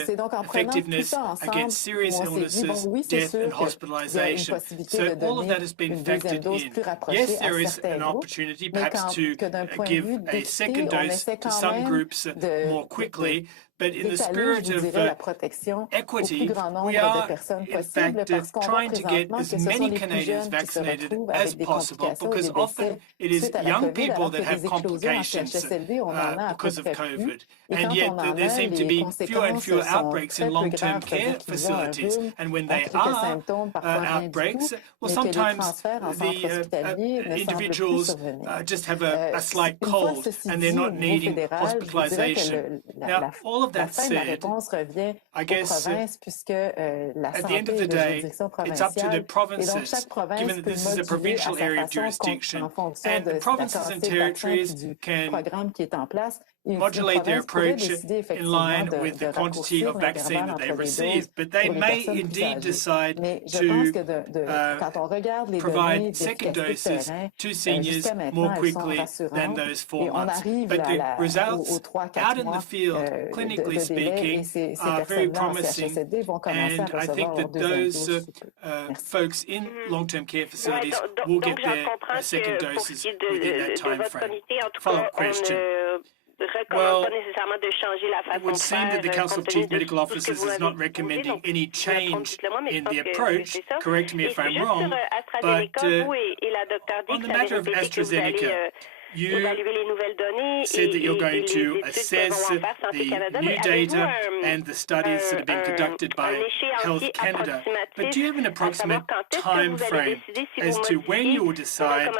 c'est donc en prenant tout ça ensemble où on s'est dit, bon oui, c'est sûr qu'il y a une possibilité de donner une deuxième dose plus rapprochée à certains groupes, mais que d'un point de vue d'équité, on essaie quand même de But in the spirit of equity, we are in fact trying to get as many Canadians vaccinated as possible, because often it is young people that have complications because of COVID. And yet there seem to be fewer and fewer outbreaks in long-term care facilities. And when they are outbreaks, well, sometimes the individuals just have a slight cold and they're not needing hospitalization. Now, all of that said, I guess at the end of the day, it's up to the provinces, given that this is a provincial area of jurisdiction, and the provinces and territories can modulate their approach in line with the quantity of vaccine that they receive, but they may indeed decide to provide second doses to seniors more quickly than those 4 months. But the results out in the field, clinically speaking, are very promising, and I think that those folks in long-term care facilities will get their second doses within that time frame. Follow-up question. Well, it would seem that the Council of Chief Medical Officers is not recommending any change in the approach. Correct me if I'm wrong, but on the matter of AstraZeneca, you said that you're going to assess the new data and the studies that have been conducted by Health Canada. But do you have an approximate time frame as to when you will decide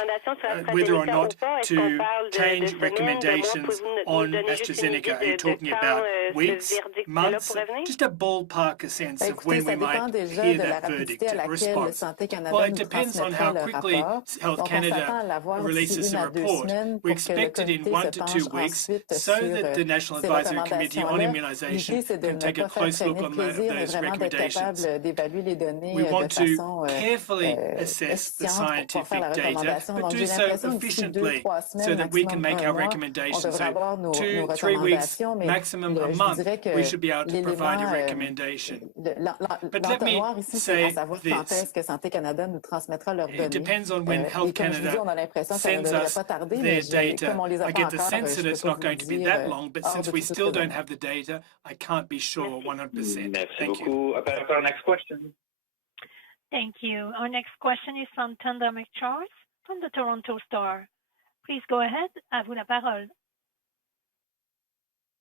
whether or not to change recommendations on AstraZeneca? Are you talking about weeks, months? Just a ballpark sense of when we might hear that verdict response. Well, it depends on how quickly Health Canada releases a report. We expect it in 1 to 2 weeks so that the National Advisory Committee on Immunization can take a close look on those recommendations. We want to carefully assess the scientific data, but do so efficiently so that we can make our recommendations. So 2 to 3 weeks, maximum a month, we should be able to provide a recommendation. But let me say this. It depends on when Health Canada sends us their data. I get the sense that it's not going to be that long, but since we still don't have the data, I can't be sure 100%. Thank you. Our next question. Thank you. Our next question is from Tanda McCharles from the Toronto Star. Please go ahead. À vous la parole.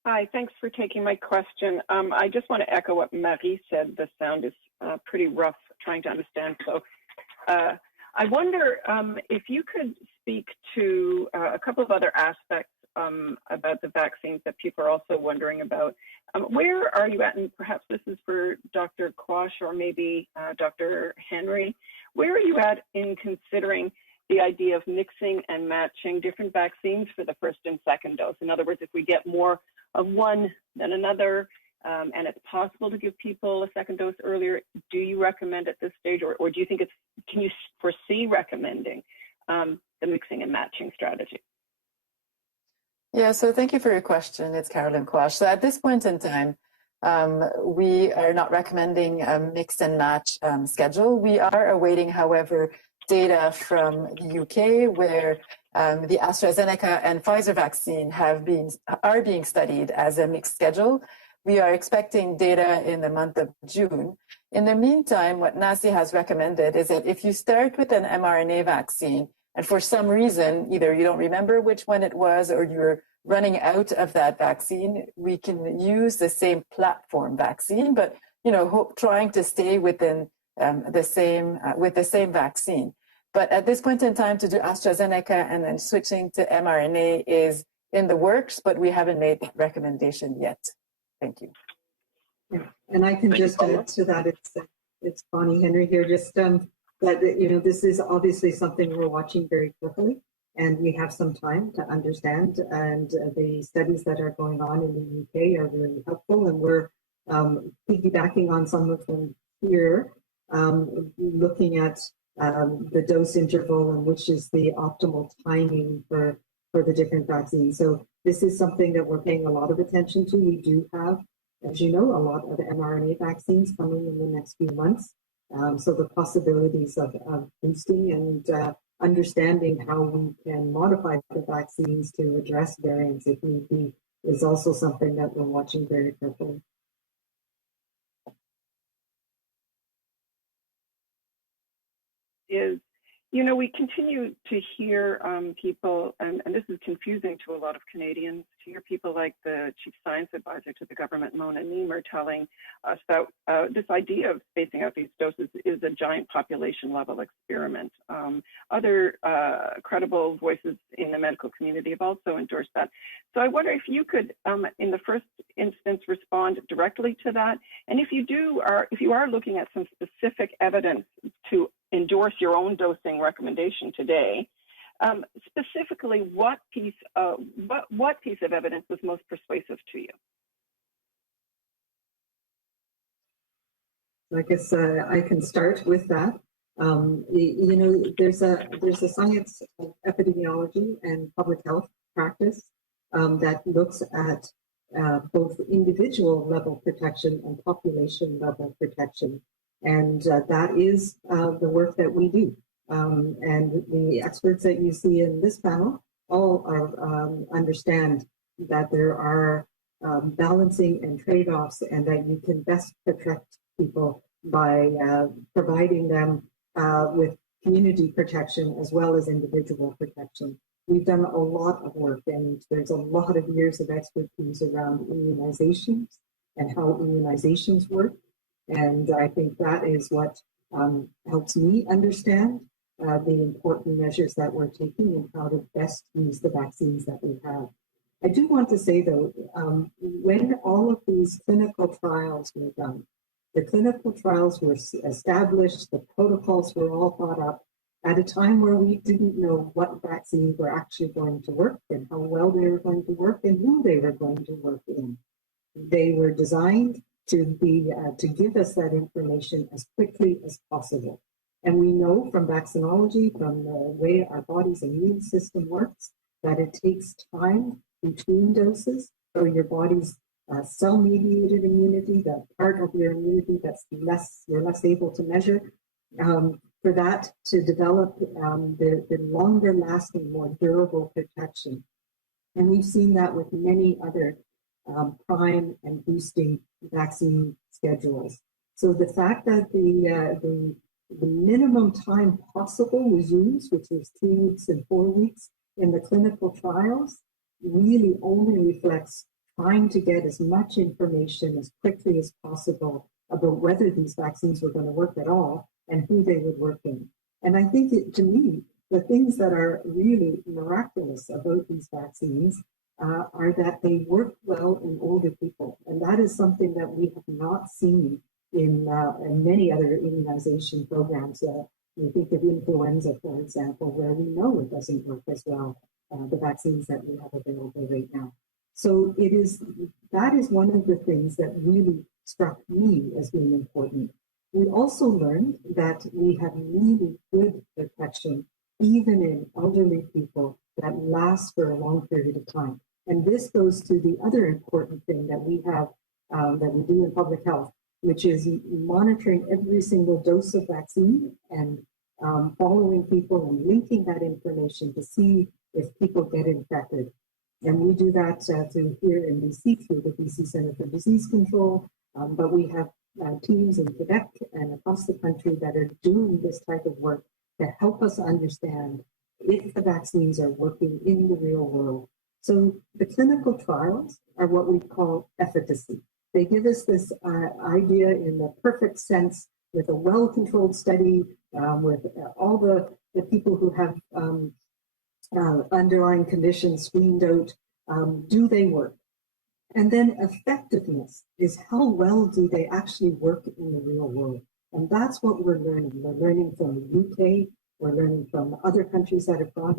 Hi, thanks for taking my question. I just want to echo what Marie said. The sound is pretty rough trying to understand. So I wonder if you could speak to a couple of other aspects about the vaccines that people are also wondering about. Where are you at, and perhaps this is for Dr. Quash or maybe Dr. Henry, where are you at in considering the idea of mixing and matching different vaccines for the first and second dose? In other words, if we get more of one than another, and it's possible to give people a second dose earlier, do you recommend at this stage, or do you think can you foresee recommending the mixing and matching strategy? Yeah, so thank you for your question. It's Carolyn Quash. So at this point in time, we are not recommending a mix and match schedule. We are awaiting, however, data from the UK where the AstraZeneca and Pfizer vaccine are being studied as a mixed schedule. We are expecting data in the month of June. In the meantime, what NACI has recommended is that if you start with an mRNA vaccine, and for some reason, either you don't remember which one it was or you're running out of that vaccine, we can use the same platform vaccine, but trying to stay within the same vaccine. But at this point in time, to do AstraZeneca and then switching to mRNA is in the works, but we haven't made that recommendation yet. Thank you. Yeah, and I can just add to that. It's Bonnie Henry here. Just that this is obviously something we're watching very carefully, and we have some time to understand. And the studies that are going on in the UK are really helpful, and we're piggybacking on some of them here, looking at the dose interval and which is the optimal timing for the different vaccines. So this is something that we're paying a lot of attention to. We do have, as you know, a lot of mRNA vaccines coming in the next few months. So the possibilities of boosting and understanding how we can modify the vaccines to address variants if need be is also something that we're watching very carefully. We continue to hear people, and this is confusing to a lot of Canadians, to hear people like the Chief Science Advisor to the government, Mona Niemer, telling us that this idea of spacing out these doses is a giant population-level experiment. Other credible voices in the medical community have also endorsed that. So I wonder if you could, in the first instance, respond directly to that, and if you are looking at some specific evidence to endorse your own dosing recommendation today, specific specifically, what piece of evidence was most persuasive to you? I guess I can start with that. You know, there's a science of epidemiology and public health practice that looks at both individual level protection and population level protection. And that is the work that we do. And the experts that you see in this panel all understand that there are balancing and trade-offs, and that you can best protect people by providing them with community protection as well as individual protection. We've done a lot of work, and there's a lot of years of expertise around immunizations and how immunizations work. And I think that is what helps me understand the important measures that we're taking and how to best use the vaccines that we have. I do want to say, though, when all of these clinical trials were done, the clinical trials were established, the protocols were all thought up at a time where we didn't know what vaccines were actually going to work and how well they were going to work and who they were going to work in. They were designed to give us that information as quickly as possible. And we know from vaccinology, from the way our body's immune system works, that it takes time between doses. So your body's cell-mediated immunity, that part of your immunity that's you're less able to measure, for that to develop the longer-lasting, more durable protection. And we've seen that with many other prime and boosting vaccine schedules. So the fact that the minimum time possible was used, which was 3 weeks and 4 weeks in the clinical trials, really only reflects trying to get as much information as quickly as possible about whether these vaccines were going to work at all and who they would work in. And I think, to me, the things that are really miraculous about these vaccines are that they work well in older people. And that is something that we have not seen in many other immunization programs. You think of influenza, for example, where we know it doesn't work as well, the vaccines that we have available right now. So that is one of the things that really struck me as being important. We also learned that we have really good protection, even in elderly people, that lasts for a long period of time. And this goes to the other important thing that we have, that we do in public health, which is monitoring every single dose of vaccine and following people and linking that information to see if people get infected. And we do that through here in BC, through the BC Centre for Disease Control, but we have teams in Quebec and across the country that are doing this type of work to help us understand if the vaccines are working in the real world. So the clinical trials are what we call efficacy. They give us this idea in the perfect sense with a well-controlled study, with all the people who have underlying conditions screened out. Do they work? And then effectiveness is how well do they actually work in the real world? And that's what we're learning. We're learning from the UK, we're learning from other countries that have gone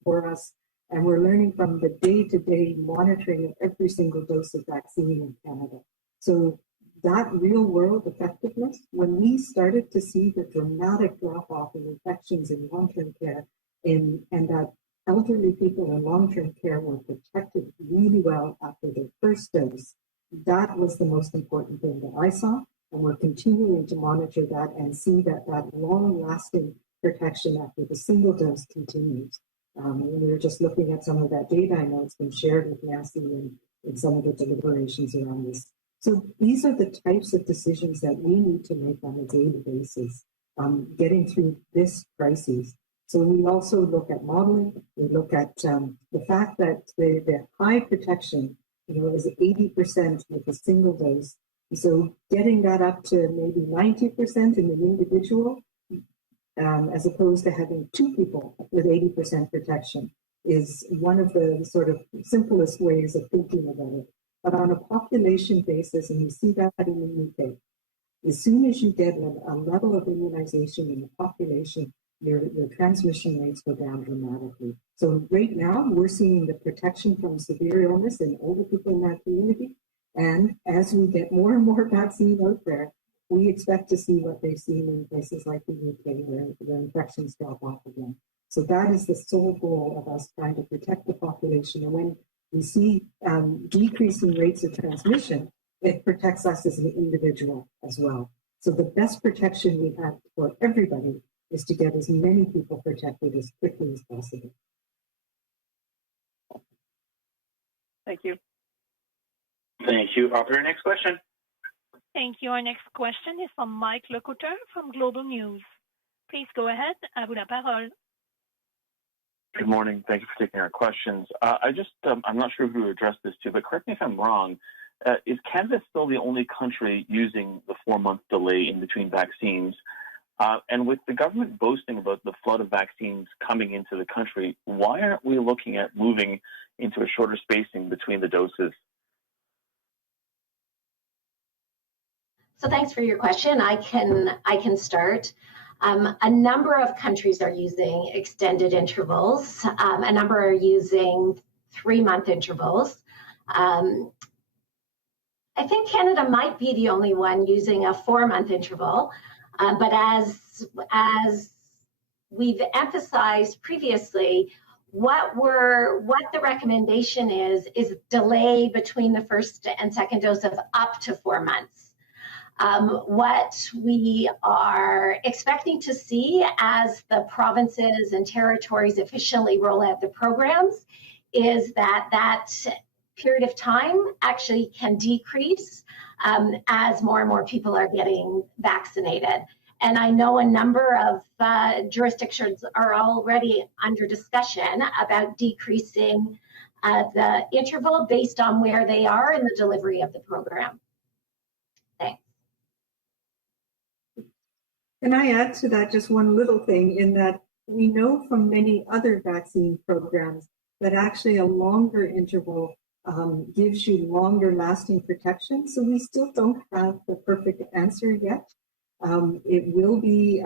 before us, and we're learning from the day-to-day monitoring of every single dose of vaccine in Canada. So that real-world effectiveness, when we started to see the dramatic drop-off in infections in long-term care, and that elderly people in long-term care were protected really well after their first dose, that was the most important thing that I saw, and we're continuing to monitor that and see that long-lasting protection after the single dose continues. We were just looking at some of that data. I know it's been shared with Nancy in some of the deliberations around this. So these are the types of decisions that we need to make on a daily basis, getting through this crisis. So we also look at modeling. We look at the fact that the high protection, is 80% with a single dose. So getting that up to maybe 90% in an individual, as opposed to having two people with 80% protection, is one of the sort of simplest ways of thinking about it. But on a population basis, and we see that in the UK, as soon as you get a level of immunization in the population your transmission rates go down dramatically. So right now, we're seeing the protection from severe illness in older people in our community. And as we get more and more vaccine out there, we expect to see what they've seen in places like the UK, where the infections drop off again. So that is the sole goal of us trying to protect the population. And when we see decreasing rates of transmission, it protects us as an individual as well. So the best protection we have for everybody is to get as many people protected as quickly as possible. Thank you. Thank you. Operator, next question. Thank you. Our next question is from Mike Lecouteur from Global News. Please go ahead. À vous la parole. Good morning. Thank you for taking our questions. I'm not sure who to address this to, but correct me if I'm wrong. Is Canada still the only country using the 4-month delay in between vaccines? And with the government boasting about the flood of vaccines coming into the country, why aren't we looking at moving into a shorter spacing between the doses? So thanks for your question. I can start. A number of countries are using extended intervals. A number are using 3-month intervals. I think Canada might be the only one using a 4-month interval. But as we've emphasized previously, what the recommendation is delay between the first and second dose of up to 4 months. What we are expecting to see as the provinces and territories efficiently roll out the programs is that period of time actually can decrease as more and more people are getting vaccinated. And I know a number of jurisdictions are already under discussion about decreasing the interval based on where they are in the delivery of the program. Thanks. Can I add to that just one little thing, in that we know from many other vaccine programs that actually a longer interval gives you longer lasting protection. So we still don't have the perfect answer yet. It will be,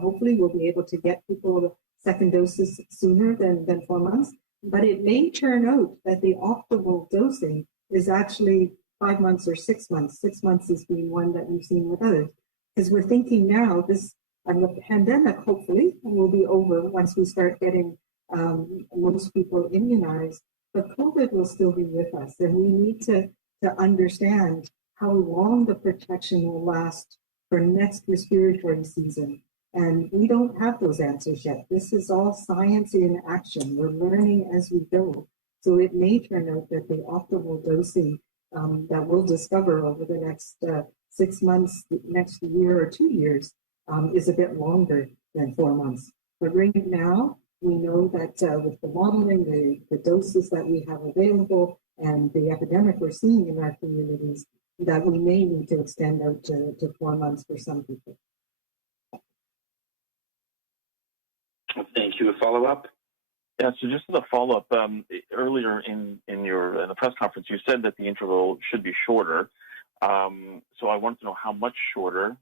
hopefully we'll be able to get people second doses sooner than 4 months, but it may turn out that the optimal dosing is actually 5 months or 6 months. 6 months is being one that we've seen with others. Because we're thinking now the pandemic hopefully will be over once we start getting most people immunized, but COVID will still be with us, and we need to understand how long the protection will last for next respiratory season. And we don't have those answers yet. This is all science in action. We're learning as we go. So it may turn out that the optimal dosing that we'll discover over the next 6 months, next year or 2 years, is a bit longer than 4 months. But right now, we know that with the modeling, the doses that we have available, and the epidemic we're seeing in our communities, that we may need to extend out to 4 months for some people. Thank you. A follow-up? Yeah, so just as a follow-up, earlier in the press conference, you said that the interval should be shorter. So I wanted to know how much shorter,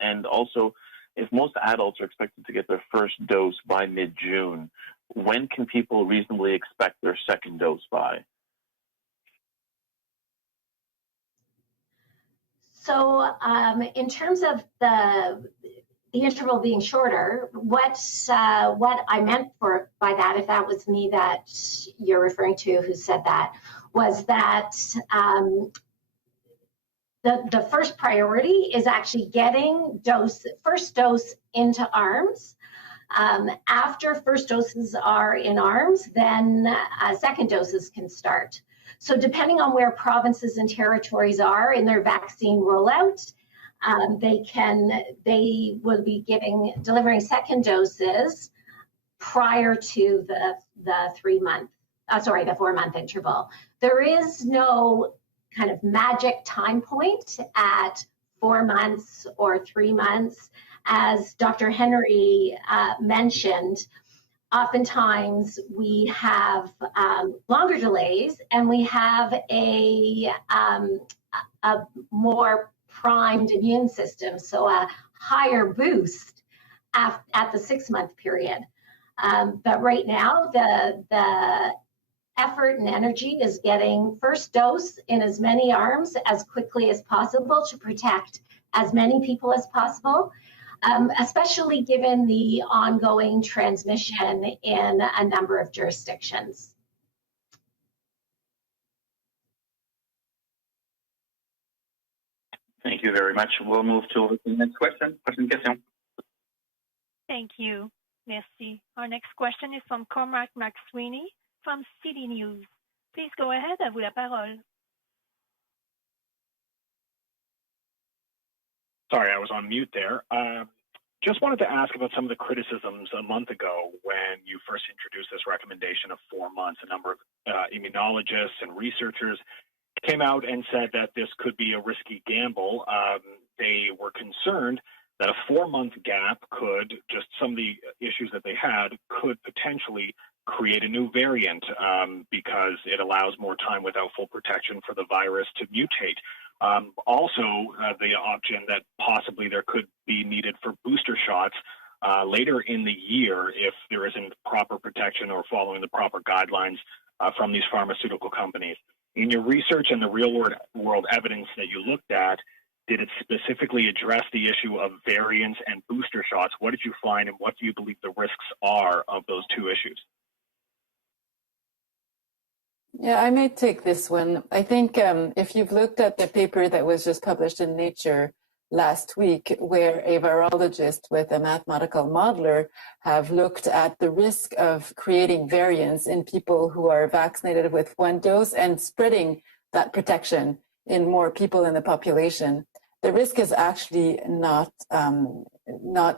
and also if most adults are expected to get their first dose by mid-June, when can people reasonably expect their second dose by? So in terms of the interval being shorter, what I meant by that, if that was me that you're referring to who said that, was that the first priority is actually getting first dose into arms. After first doses are in arms, then second doses can start. So depending on where provinces and territories are in their vaccine rollout, they will be delivering second doses prior to the 4-month interval. There is no kind of magic time point at 4 months or 3 months. As Dr. Henry mentioned, oftentimes we have longer delays, and we have a more primed immune system, so a higher boost at the 6-month period. But right now, the effort and energy is getting first dose in as many arms as quickly as possible to protect as many people as possible, especially given the ongoing transmission in a number of jurisdictions. Thank you very much. We'll move to the next question. Thank you. Merci. Our next question is from Cormac McSweeney from City News. Please go ahead, à vous la parole. Sorry, I was on mute there. Just wanted to ask about some of the criticisms a month ago when you first introduced this recommendation of 4 months. A number of immunologists and researchers came out and said that this could be a risky gamble. They were concerned that a 4-month gap could, just some of the issues that they had, could potentially create a new variant because it allows more time without full protection for the virus to mutate. Also, the option that possibly there could be needed for booster shots later in the year if there isn't proper protection or following the proper guidelines from these pharmaceutical companies. In your research and the real-world evidence that you looked at, did it specifically address the issue of variants and booster shots? What did you find, and what do you believe the risks are of those two issues? Yeah, I may take this one. I think if you've looked at the paper that was just published in Nature last week, where a virologist with a mathematical modeler have looked at the risk of creating variants in people who are vaccinated with 1 dose and spreading that protection in more people in the population, the risk is actually not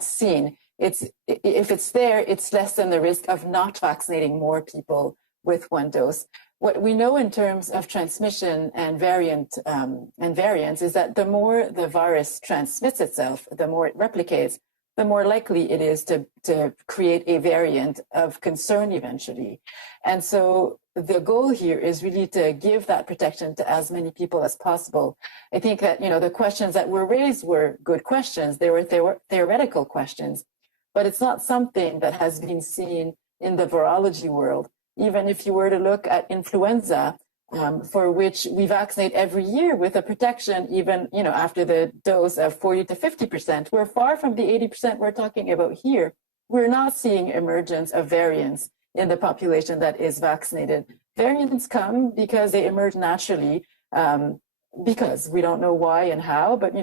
seen. If it's there, it's less than the risk of not vaccinating more people with 1 dose. What we know in terms of transmission and variants is that the more the virus transmits itself, the more it replicates, the more likely it is to create a variant of concern eventually. And so the goal here is really to give that protection to as many people as possible. I think that, the questions that were raised were good questions. They were theoretical questions, but it's not something that has been seen in the virology world. Even if you were to look at influenza, for which we vaccinate every year with a protection, even after the dose of 40 to 50%, we're far from the 80% we're talking about here. We're not seeing emergence of variants in the population that is vaccinated. Variants come because they emerge naturally, because we don't know why and how, but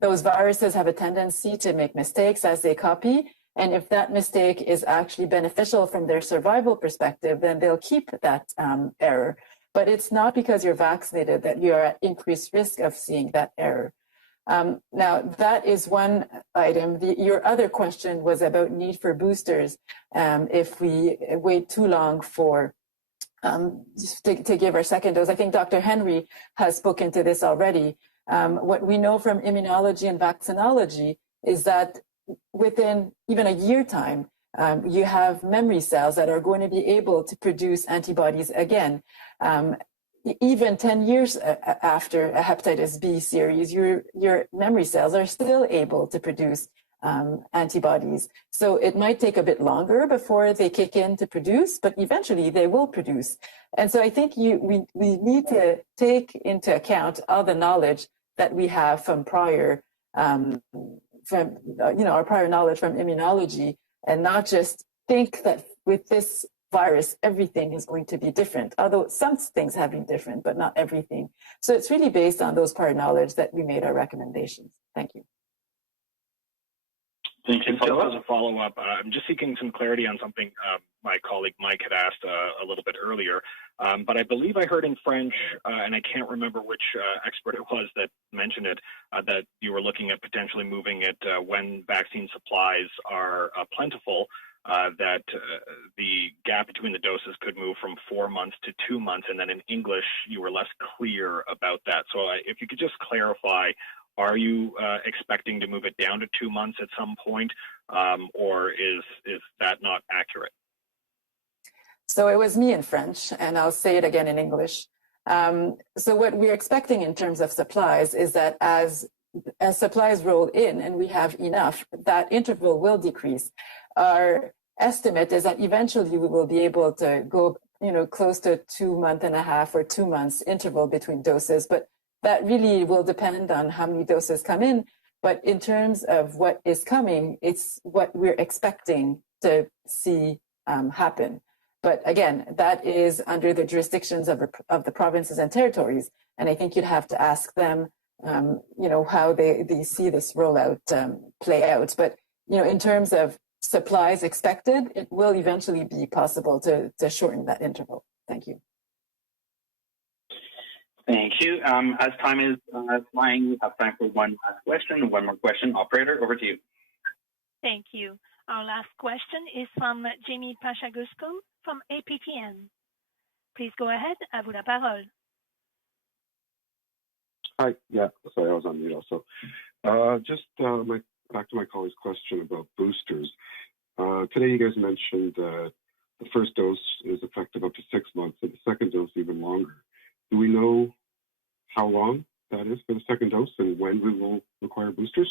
those viruses have a tendency to make mistakes as they copy. And if that mistake is actually beneficial from their survival perspective, then they'll keep that error. But it's not because you're vaccinated that you're at increased risk of seeing that error. Now, that is one item. Your other question was about need for boosters. If we wait too long for to give our second dose, I think Dr. Henry has spoken to this already. What we know from immunology and vaccinology is that within even a year time, you have memory cells that are going to be able to produce antibodies again. Even 10 years after a hepatitis B series, your memory cells are still able to produce antibodies. So it might take a bit longer before they kick in to produce, but eventually they will produce. And so I think we need to take into account all the knowledge that we have from prior our prior knowledge from immunology, and not just think that with this virus, everything is going to be different, although some things have been different, but not everything. So it's really based on those prior knowledge that we made our recommendations. Thank you. Thank you. As a follow-up, I'm just seeking some clarity on something my colleague Mike had asked a little bit earlier. But I believe I heard in French, and I can't remember which expert it was that mentioned it, that you were looking at potentially moving it when vaccine supplies are plentiful, that the gap between the doses could move from 4 months to 2 months. And then in English, you were less clear about that. So if you could just clarify, are you expecting to move it down to 2 months at some point, or is that not accurate? So it was me in French, and I'll say it again in English. So what we're expecting in terms of supplies is that as as supplies roll in and we have enough, that interval will decrease. Our estimate is that eventually we will be able to go, close to 2.5 months or 2 months interval between doses, but that really will depend on how many doses come in. But in terms of what is coming, it's what we're expecting to see happen. But again, that is under the jurisdictions of the provinces and territories. And I think you'd have to ask them, how they see this rollout play out. But, in terms of supplies expected, it will eventually be possible to shorten that interval. Thank you. Thank you. As time is flying, we have time for one last question. One more question. Operator, over to you. Thank you. Our last question is from Jamie Pachagusco from APTN. Please go ahead. À vous la parole. Hi. Yeah, sorry, I was on mute also. Just back to my colleague's question about boosters. Today, you guys mentioned that the first dose is effective up to 6 months, and the second dose even longer. Do we know how long that is for the second dose and when we will require boosters?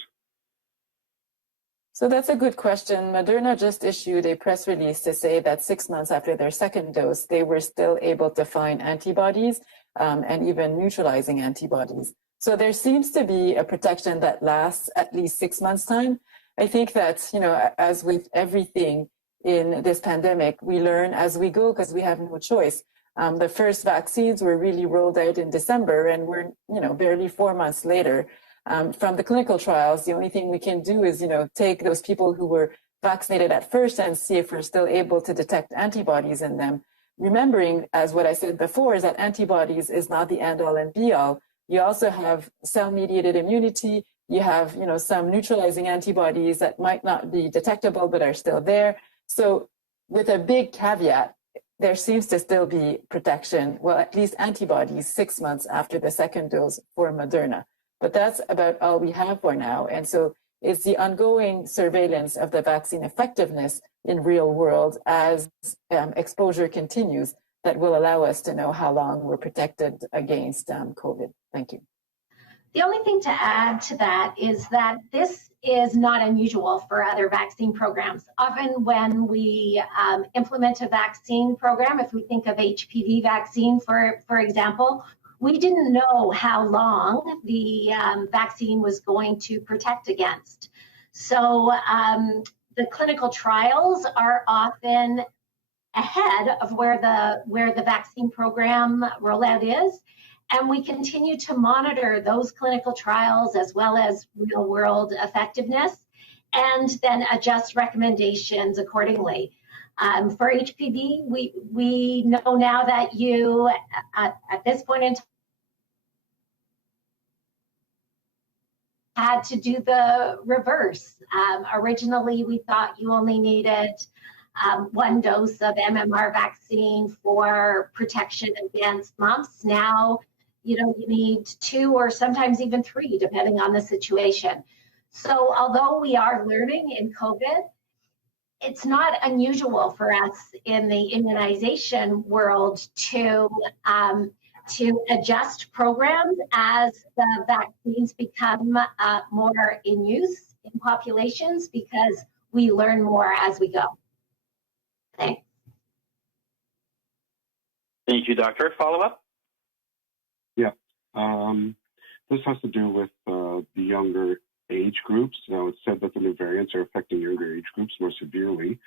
So that's a good question. Moderna just issued a press release to say that 6 months after their second dose, they were still able to find antibodies and even neutralizing antibodies. So there seems to be a protection that lasts at least 6 months' time. I think that, as with everything in this pandemic, we learn as we go because we have no choice. The first vaccines were really rolled out in December, and we're, barely 4 months later. From the clinical trials, the only thing we can do is, take those people who were vaccinated at first and see if we're still able to detect antibodies in them. Remembering, as what I said before, is that antibodies is not the end all and be all. You also have cell-mediated immunity. You have, some neutralizing antibodies that might not be detectable but are still there. So with a big caveat, there seems to still be protection, well, at least antibodies 6 months after the second dose for Moderna. But that's about all we have for now. And so it's the ongoing surveillance of the vaccine effectiveness in real world as exposure continues that will allow us to know how long we're protected against COVID. Thank you. The only thing to add to that is that this is not unusual for other vaccine programs. Often when we implement a vaccine program, if we think of HPV vaccine, for example, we didn't know how long the vaccine was going to protect against. So the clinical trials are often ahead of where the vaccine program rollout is. And we continue to monitor those clinical trials as well as real world effectiveness and then adjust recommendations accordingly. For HPV, we know now that you, at this point in time, had to do the reverse. Originally, we thought you only needed 1 dose of MMR vaccine for protection against mumps. Now, you need 2 or sometimes even 3, depending on the situation. So although we are learning in COVID, it's not unusual for us in the immunization world to adjust programs as the vaccines become more in use in populations because we learn more as we go. Thanks. Thank you, Doctor. Follow-up? Yeah. This has to do with the younger age groups. Now, it's said that the new variants are affecting younger age groups more severely.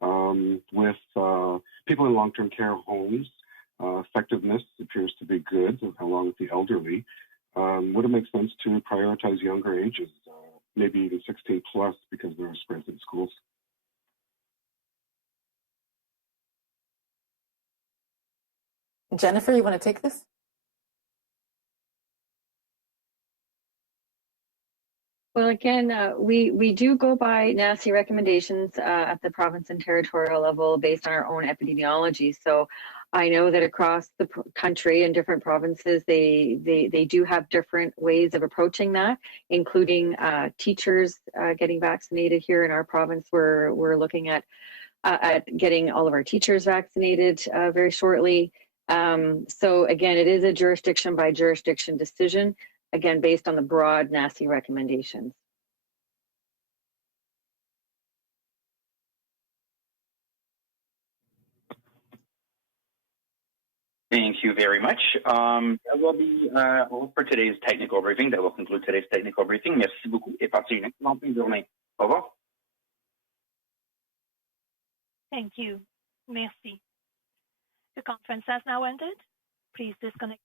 With people in long-term care homes, effectiveness appears to be good, along with the elderly. Would it make sense to prioritize younger ages, maybe even 16 plus, because there are spreads in schools? Jennifer, you want to take this? Well, again, we do go by NACI recommendations at the province and territorial level based on our own epidemiology. So I know that across the country in different provinces, they do have different ways of approaching that, including teachers getting vaccinated. Here in our province, we're looking at getting all of our teachers vaccinated very shortly. So again, it is a jurisdiction by jurisdiction decision. again, based on the broad NACI recommendations. Thank you very much. That will be all for today's technical briefing. That will conclude today's technical briefing. Merci beaucoup et passez une excellente journée. Au revoir. Thank you. Merci. The conference has now ended. Please disconnect.